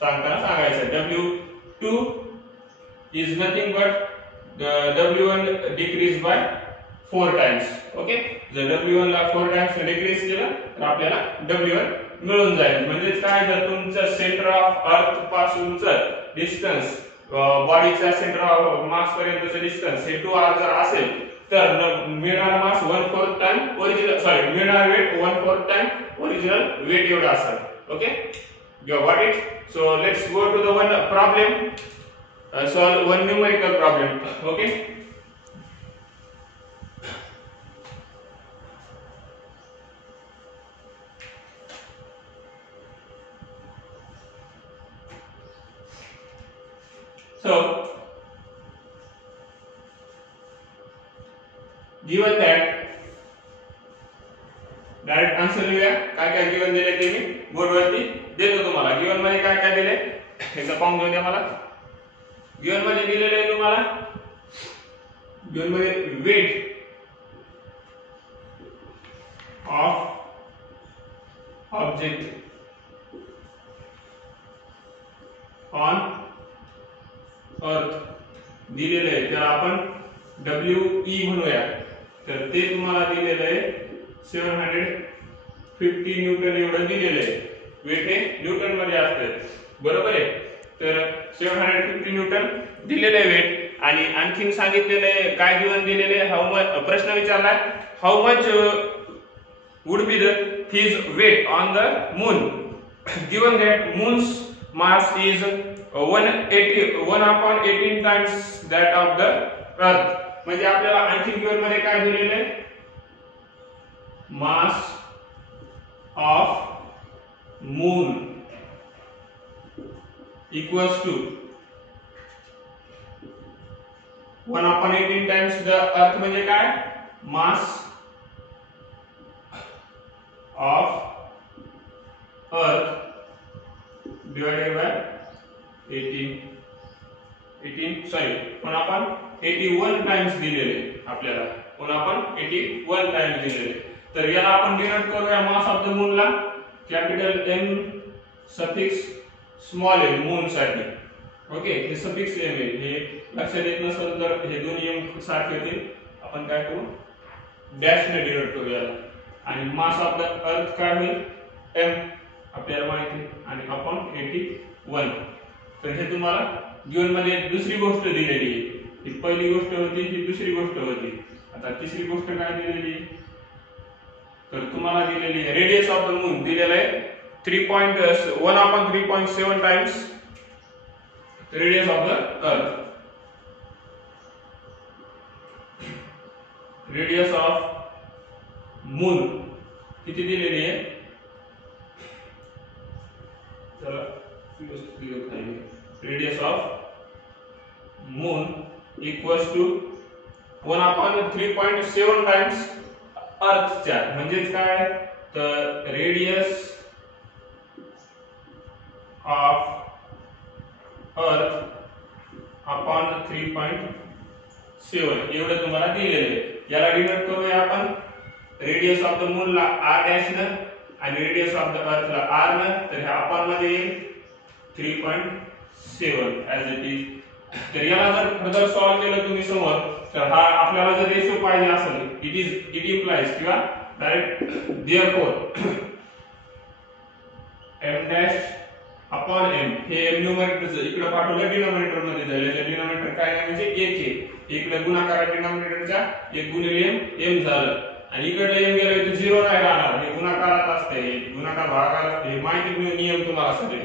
सांगताना सांगायचं W2 is nothing but W1 decrease by 4 times. Okay, जर W1 ला 4 टाइम्स ने डिक्रीज केलं तर आपल्याला W1 मिळून जाईल. म्हणजे काय? जर तुमचं सेंटर ऑफ अर्थ पासूनचं डिस्टन्स, बॉडीच्या सेंटर ऑफ मास पर्यंतचं डिस्टन्स हे 2r जर असेल तर मिळणारा मास 1/4 टाइम ओरिजिनल, सॉरी मिळणारा वेट 1/4 टाइम ओरिजिनल वेट एवढा असेल. Okay, you got it. So let's go to the one problem, solve one numerical problem. Okay, so given that, direct answer लिहूया. काय काय गिवन दिले ते मी बोर्ड वरती देतो तुम्हाला. गिवन मध्ये काय काय दिले एकदा पाहून घेऊ द्या मला. गिवन मध्ये दिलेले आहे तुम्हाला, गिवन मध्ये weight of object on earth दिलेले आहे. तर आपण WE म्हणूया. तर ते तुम्हाला दिलेलं आहे 750 न्यूटन एवढं दिलेलं आहे. वेट हे न्यूटन मध्ये असते, बरोबर आहे. तर 750 न्यूटन दिलेलं आहे वेट. आणि आणखीन सांगितलेलं आहे काय गिवन दिलेले आहे, हाऊ मच, प्रश्न विचारलाय how much would be his weight on the moon, given that moon's mass is 1/18 times that of the earth. म्हणजे आपल्याला आणखी गिवन मध्ये काय दिलेले आहे, mass of moon equals to 1/18 times the earth म्हणजे काय, mass of earth divided by 1/81 times दिलेले आपल्याला, 1/81 टाइम्स दिलेले. तर याला आपण डिनोट करूया मास ऑफ द मून ला capital M suffix small m moon साठी. ओके, हे सफिक्स m आहे, हे लक्षात येत नसेल तर हे दोन्ही m सारखे होतील, आपण काय करू डॅश ने डिनोट करूया. आणि मास ऑफ द अर्थ काय होईल m आपल्याला माहिती आहे, आणि अपॉन 81. तर हे तुम्हाला गिवन मध्ये दुसरी गोष्ट दिलेली आहे. ही पहिली गोष्ट होती, ही दुसरी गोष्ट होती. आता तिसरी गोष्ट काय दिलेली, तर तुम्हाला दिलेली आहे रेडियस ऑफ द मून दिलेला आहे 1/3.7 times radius of the earth. Radius of moon किती दिलेली आहे, चला radius of moon equals to 1/3.7 times अर्थच्या. म्हणजेच काय, तर रेडियस ऑफ अर्थ अपॉन 3.7 एवढं तुम्हाला दिलेलं आहे. याला डिनोट करूया आपण रेडियस ऑफ द मून ला r डॅश न आणि रेडियस ऑफ द अर्थ ला r न. तर हे अपॉन मध्ये येईल 3.7 ऍज इट इज. तर याला जर फर्दर सॉल्व केलं तुम्ही समोर, तर हा आपल्याला जर रेशो पाहिजे असेल, इट इम्प्लाइज किंवा direct therefore m dash upon m हे न्यूमरेटर इकडे पाठवलं डिनोमिनेटर मध्ये जाईल. याच्या डिनोमिनेटर काय म्हणजे 1 आहे, इकडे गुणाकार डिनोमिनेटरच्या 1 गुणिले m झालं, आणि इकडे m गेलं तर 0 नाही राहणार. हे गुणाकारात असते, गुणाकार भागाकार हे माहिती नियम तुम्हाला सगळे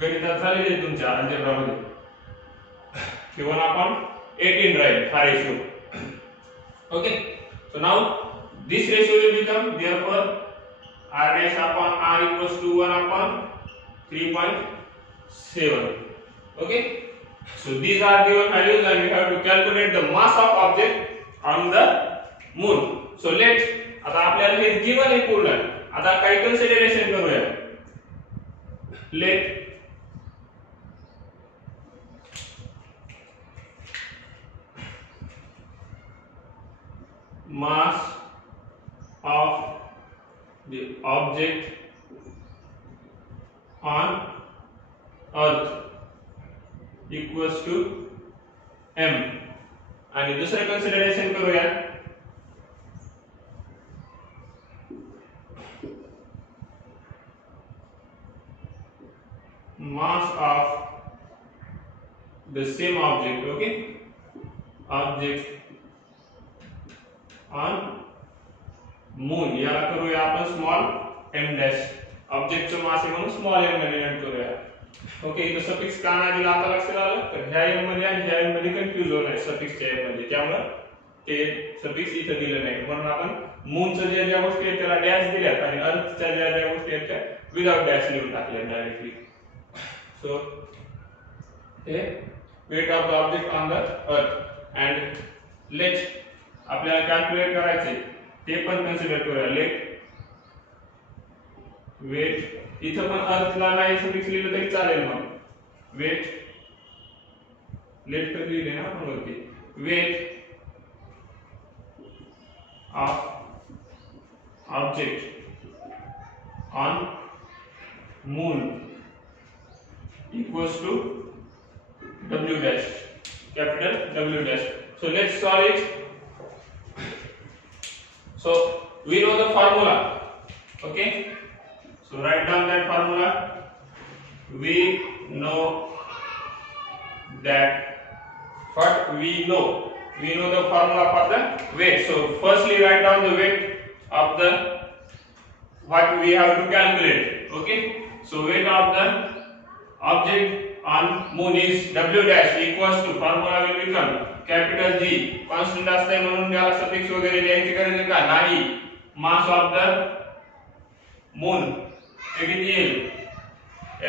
गणितात झालेले तुमच्या अल्जेब्रा मध्ये. 1/18 राहील हा ratio. Okay, so now this ratio will become therefore r dash upon r equals to 1/3.7. Okay, so these are given values and we have to calculate the mass of object on the moon. So let आता आपल्याला हे given आहे पूर्ण. आता काही कन्सिडरेशन करूया. let mass of the object on earth equals to m. आणि दुसरे कन्सिडरेशन करूया. mass of the same object. Okay, object on moon याला करूया आपण स्मॉल m डॅश. ऑब्जेक्टचं मास आहे म्हणून स्मॉल m ने डिनोट करूया. ओके, इथं सफिक्स का नाही दिला आता लक्षात आलं, तर ह्या m मध्ये आणि ह्या m मध्ये कन्फ्यूज होणार सफिक्सच्या m मध्ये, त्यामुळे ते सफिक्स इथं दिलं नाही. म्हणून आपण मूनच्या ज्या गोष्टी आहेत त्याला डॅश दिल्यात आणि अर्थच्या ज्या गोष्टी आहेत त्या विदाउट डॅश लिहून टाकल्या डायरेक्टली. सो हे weight of the object on the earth and let आपल्याला कॅल्क्युलेट करायचे ते पण कन्सिडर करूया. लेट वेट इथं पण अर्थला नाही सफिक्स लिहिलं तरी चालेल. मग वेट लेट तर लिहिले ना आपण वरती. Weight of object on moon equals to w dash, capital W dash. So let's solve it. So we know the formula. Okay, so write down that formula. We know that what we know the formula for the weight. So firstly write down the weight of the what we have to calculate. Okay, so weight of the object on moon is w dash equals to, formula will become capital G, constant असते म्हणून त्याला suffix वगैरे द्यायची गरज आहे का नाही. mass of the moon हे किती येईल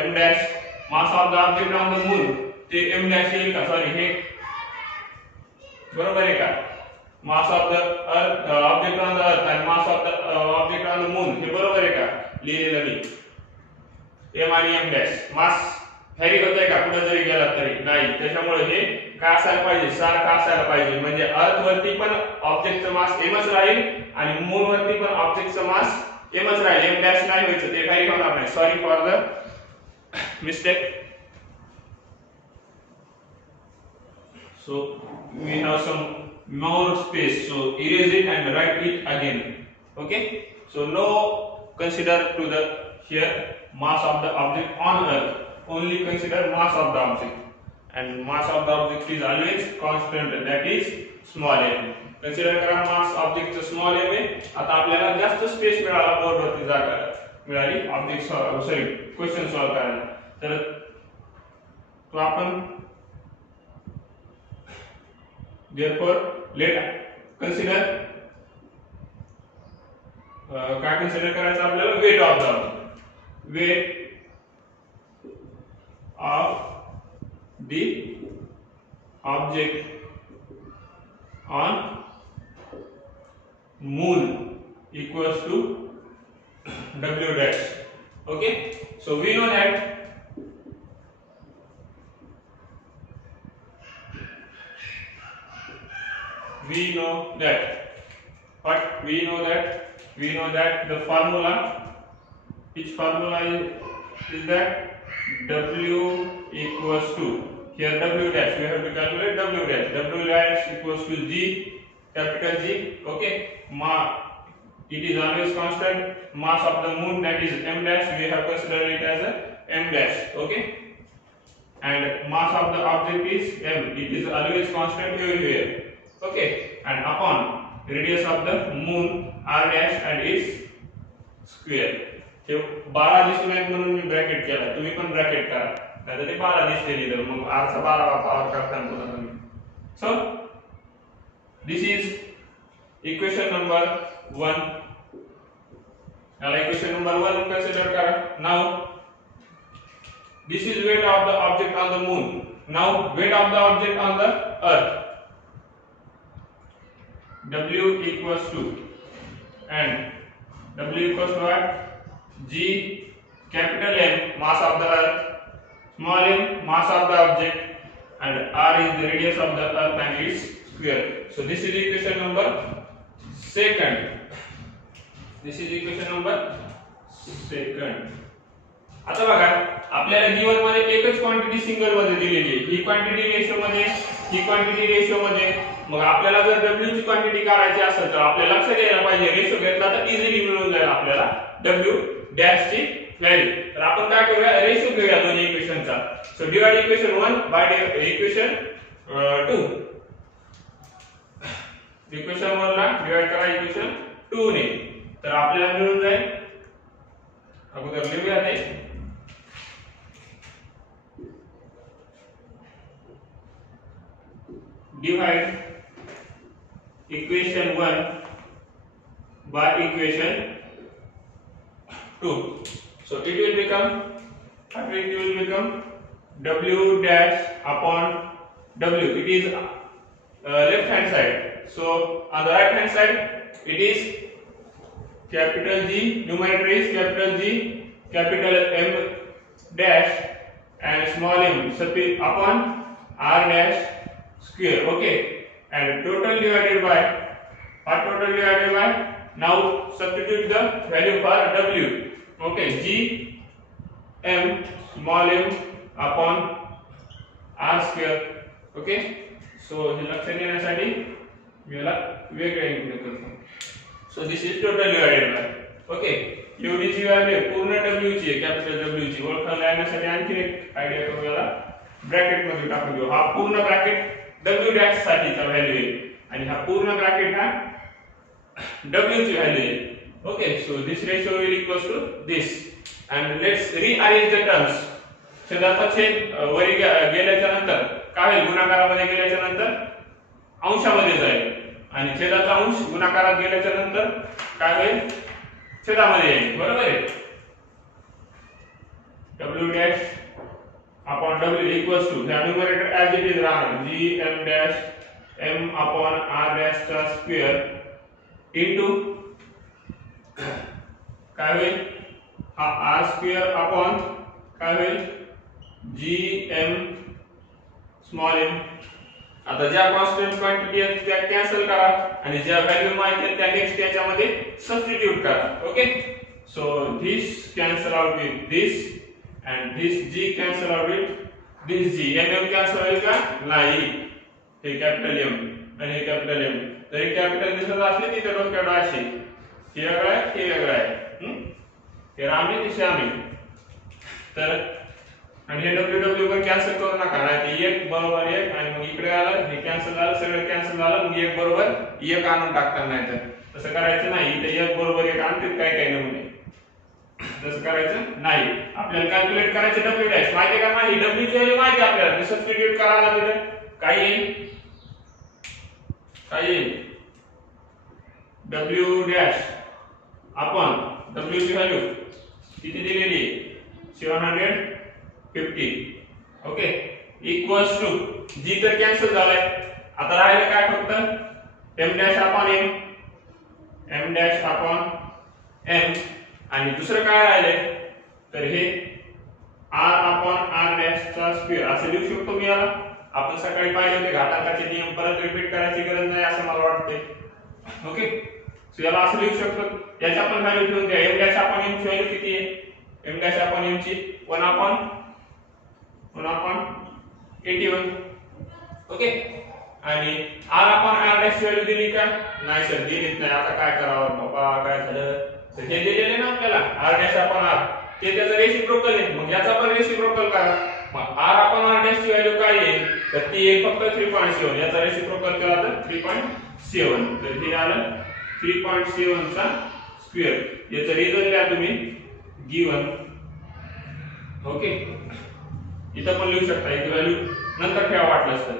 m dash, mass of the object on the moon ते m dash येईल का, सॉरी हे बरोबर आहे का. mass of the earth object on the earth and mass of the object on the moon हे बरोबर आहे का लिहिलेलं मी. m आणि m dash mass व्हॅरी होतंय का पुढे जरी गेला तरी नाही, त्याच्यामुळे हे काय असायला पाहिजे, सारखं असायला पाहिजे. म्हणजे अर्थ वरती पण ऑब्जेक्टचं मास mच राहील आणि मून वरती पण ऑब्जेक्टचं मास mच राहील, m dash नाही व्हायचं, ते व्हॅरी होणार नाही. Sorry for the mistake. So we have some more space, so erase it and write it again. Okay, so no consider to the here mass of the object on earth, only consider mass of the object, and mass of the object is always constant, that is small m. consider करा mass object चं small m आहे. आता आपल्याला जास्त स्पेस मिळाला, बोर्ड वरती जागा मिळाली ऑब्जेक्ट सॉरी क्वेश्चन सॉल्व करायला. तर तो आपण therefore let consider काय consider करायचं आपल्याला, weight of the object, weight of the object on moon equals to w dash. Okay, so we know that we know that the formula, which formula is that w equals to, here w dash we have to calculate w dash equals to G, capital G. Okay, it is always constant. Mass of the moon, that is m dash, we have considered it as a m dash. Okay, and mass of the object is m, it is always constant here. Okay, and upon radius of the moon r dash and its square. हे 12 दिसून आहेत म्हणून मी ब्रॅकेट केला, तुम्ही पण ब्रॅकेट करा, नाहीतर ते 12 दिसते नाही, तर मग r चा 12वा पॉवर करताना पुन्हा तुम्ही. So this is equation number 1. याला इक्वेशन नंबर 1 कन्सिडर करा. Now this is weight of the object on the moon. Now weight of the object on the earth, W equals to, and W equals to what? G, capital M, mass of the earth, small m, mass of the object, and R is the radius of the earth and its square. So this is equation number 2. This is equation number 2. आता बघा आपल्याला गिवन मध्ये एकच क्वांटिटी सिंगल मध्ये दिलेली आहे, ही क्वांटिटी रेशो मध्ये, ही क्वांटिटी रेशो मध्ये. मग आपल्याला जर w ची क्वांटिटी काढायची असेल तर आपल्याला लक्षात घ्यायला पाहिजे, रेशो घेतला तर इझिली मिळून जाईल आपल्याला w डॅश ची व्हॅल्यू. तर आपण काय करूया, रेशो घेऊया दोन्ही इक्वेशनचा. So divide equation 1 by equation 2. Equation 1 ला डिवाइड करा इक्वेशन 2 ने, तर आपल्याला मिळून जाईल, अगोदर लिहूया ते, divide equation 1 by equation 2. So it will become, what it will become, w dash upon w. It is left hand side. So on the right hand side it is capital G, numerator is capital G, capital M dash and small m upon r dash square. Okay, and total divided by, what total divided by, now substitute the value for w. Okay, G m small m upon r square. Okay, so हे लक्षात येण्यासाठी मी याला वेगळे इंक्लूड करतो. So this is total divided by. Okay, एवढी जी व्हॅल्यू पूर्ण w ची आहे, कॅपिटल w ची, ओळखायला येण्यासाठी आणखी एक आयडिया करू, याला ब्रॅकेट मध्ये टाकून घेऊ. हा पूर्ण ब्रॅकेट w डॅश साठीचा व्हॅल्यू आहे आणि हा पूर्ण ब्रॅकेट हा w ची व्हॅल्यू आहे. Okay, so this ratio will equals to this, and let's rearrange the terms. छेदाचा छेद वरी गेल्याच्या नंतर काय होईल, गुणाकारामध्ये गेल्याच्या नंतर अंशामध्ये जाईल, आणि छेदाचा अंश गुणाकारात गेल्याच्या नंतर काय होईल, छेदामध्ये येईल. बरोबर आहे. w dash upon w equals to the numerator as it is राहणार g m dash m upon r dash चा स्क्वेअर into काय होईल, हा r स्क्वेअर अपॉन काय होईल, g m स्मॉल m. आता ज्या कॉन्स्टंट क्वांटिटी आहेत त्या कॅन्सल करा आणि ज्या व्हॅल्यू माहिती आहेत त्या नेक्स्ट याच्यामध्ये सबस्टिट्यूट करा. Okay, so this cancel out with this and this g cancel out with this g. m cancel होईल का, नाही. हे कॅपिटल m आणि हे कॅपिटल m, तर हे कॅपिटल दिसत असले तिथे डोक्यात अशी, हे वेगळं आहे, हे वेगळं आहे. हे रामी दिशा आम्ही, तर आणि हे w पण कॅन्सल करू नका, नाही ते 1 बरोबर 1 आणि मग इकडे आलं, हे कॅन्सल झालं, सगळं कॅन्सल झालं, मग 1 बरोबर 1 आणून टाकता, नाही तर तसं करायचं नाही. इथे 1 बरोबर 1 आणतील काय काय नमुने, तसं करायचं नाही. आपल्याला कॅल्क्युलेट करायचं w डॅश माहिती का, नाही w ची व्हॅल्यू माहिती आपल्याला, सबस्टिट्यूट करायला लागेल. काय येईल, काय येईल, w डॅश आपण w ची व्हॅल्यू किती दिलेली आहे, 750. ओके, इक्वल्स टू g तर कॅन्सल झालाय, आता राहिलं काय फक्त m dash upon m dash upon m, आणि दुसरं काय राहिले, तर हे r अपॉन r डॅश चा स्क्वेअर असं लिहू शकतो मी याला. आपण सकाळी पाहिले होते घातांकाचे नियम, परत रिपीट करायची गरज नाही असं मला वाटतंय. ओके, सो याला असं लिहू शकतो, याच्या पण व्हॅल्यू ठेवून द्या. m डॅश अपॉन m ची व्हॅल्यू किती आहे, m डॅश अपॉन m ची 1 अपॉन 81. ओके, आणि r अपॉन r डॅश ची व्हॅल्यू दिली का, नाही सर दिलीच नाही. आता काय करावं बाबा, काय झालं, तर हे दिलेले ना आपल्याला r डॅश अपॉन r, ते त्याचं रेसिप्रोकल आहे, मग याचा पण रेसिप्रोकल करा. मग r अपॉन r डॅश ची व्हॅल्यू काय येईल, तर ती येईल फक्त 3.7, याचा रेसिप्रोकल केला तर 3.7, तर हे आलं 3.7 चा स्क्वेअर. याचा रिझल्ट द्या तुम्ही गिवन. ओके, इथं पण लिहू शकता, इथे व्हॅल्यू नंतर ठेवा वाटलंच तर.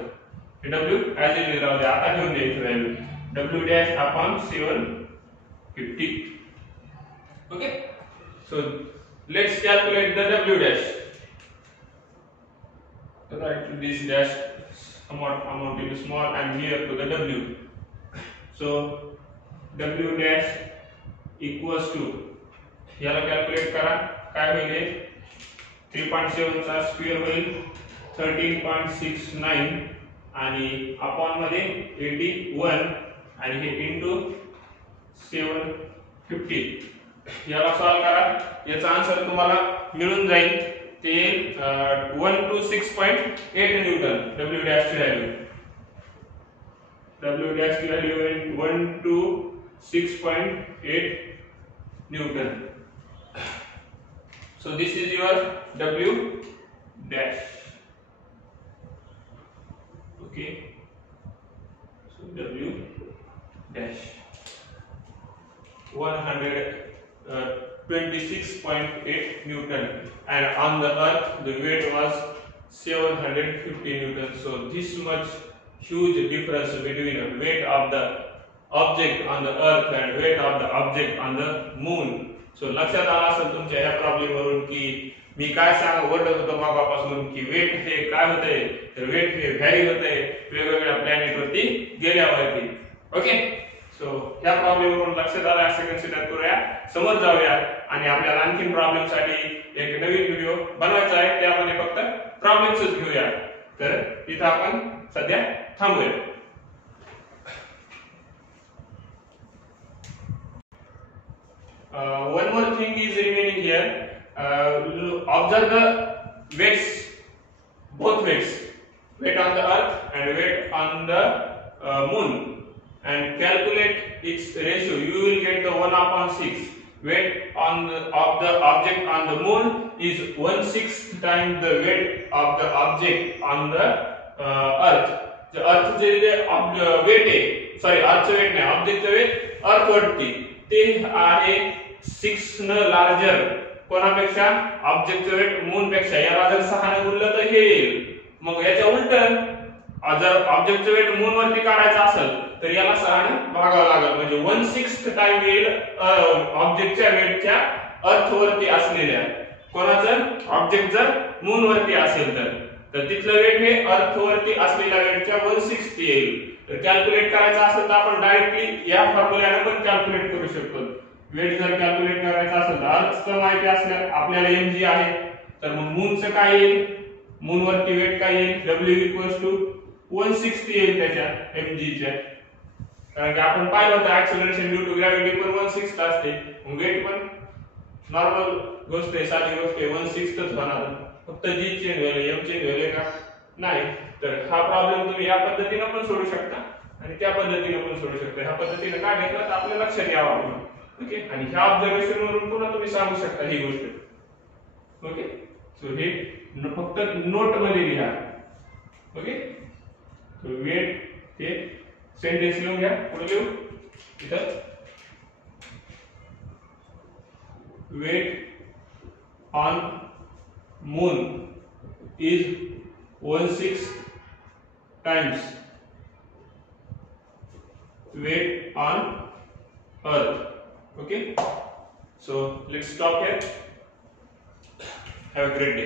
हे w ऍज इट इज राहू द्या, आता ठेवून द्यायची value w dash upon 750. Okay, so let's calculate the w dash. Write this dash amount to be small and here to the w. So w dash equals to, याला कॅल्क्युलेट करा, काय होईल, 3.7 चा स्क्वेअर होईल 13.69 आणि अपॉन मध्ये 81 आणि हे इनटू 750. याला सॉल्व करा, याचा आन्सर तुम्हाला मिळून जाईल ते 1 to 6.8 न्यूटन. w डॅश ची व्हॅल्यू, w डॅश ची value 1 to 6.8 Newton. So this is your w dash. Okay, so w dash 126.8 Newton, and on the earth the weight was 750 Newton. So this much huge difference between the weight of the object on the earth and weight of the object on the moon. So लक्षात आलं असेल तुमच्या या प्रॉब्लेम वरून की मी काय ओरडत होतो मागापासून की वेट हे काय होतंय, तर वेट हे व्हॅरी होतंय वेगवेगळ्या प्लॅनेट वरती गेल्यावरती. ओके, सो या प्रॉब्लेम वरून लक्षात आलं असं कन्सिडर करूया, समोर जाऊया आणि आपल्याला आणखीन प्रॉब्लेम साठी एक नवीन व्हिडिओ बनवायचा आहे, त्यामध्ये फक्त प्रॉब्लेम्सच घेऊया. तर इथं आपण सध्या थांबूया. One more thing is remaining here. Observe the weights, both weights, weight on the earth and weight on the moon, and calculate its ratio. You will get the 1/6. Weight of the object on the moon is 1/6 times the weight of the object on the earth. The earth जे weight आहे, sorry, earthचं weight नाही, objectचं weight earth वरती ते आहे 6 न लार्जर कोणापेक्षा ऑब्जेक्टचं वेट मून पेक्षा. याला जर 6 ने गुणलं तर हे येईल. मग याच्या उलट जर ऑब्जेक्टचं वेट मून वरती काढायचं असेल तर याला 6 ने भागावं लागेल. म्हणजे 1/6 टाइम येईल ऑब्जेक्टच्या वेटच्या अर्थ वरती असलेल्या. कोणाचं ऑब्जेक्ट जर मून वरती असेल तर तिथलं वेट हे अर्थ वरती असलेल्या वेटच्या 1/6 येईल. तर कॅल्क्युलेट करायचं असेल तर आपण डायरेक्टली या फॉर्म्युल्याने पण कॅल्क्युलेट करू शकतो. वेट जर कॅल्क्युलेट करायचं असेल तर अर्थचं माहिती असल्या आपल्याला mg आहे तर मग मूनचं काय येईल, मून वरती वेट काय येईल, w 1/6 येईल त्याच्या mg च्या. कारण की आपण पाहिलं होतं ऍक्सेलरेशन ड्यू टू ग्रॅव्हिटी पण 1/6 असते. मग वेट पण नॉर्मल गोष्ट आहे, साधी गोष्ट आहे, 1/6 होणार. फक्त g चेंज होईल, m चेंज होईल का नाही. तर हा प्रॉब्लेम तुम्ही या पद्धतीने पण सोडू शकता आणि त्या पद्धतीने पण सोडू शकता. ह्या पद्धतीने काय घेतलं तर आपल्या लक्षात यावं आपण. ओके. आणि ह्या ऑब्झर्वेशन वरून पुन्हा तुम्ही सांगू शकता ही गोष्ट. ओके. सो हे फक्त नोट मध्ये लिहा. ओके. सो वेट हे सेंटेन्स लिहून घ्या. पुढे लिहू इथं weight on moon is 1/6 times weight on earth. Okay, so let's stop here. Have a great day.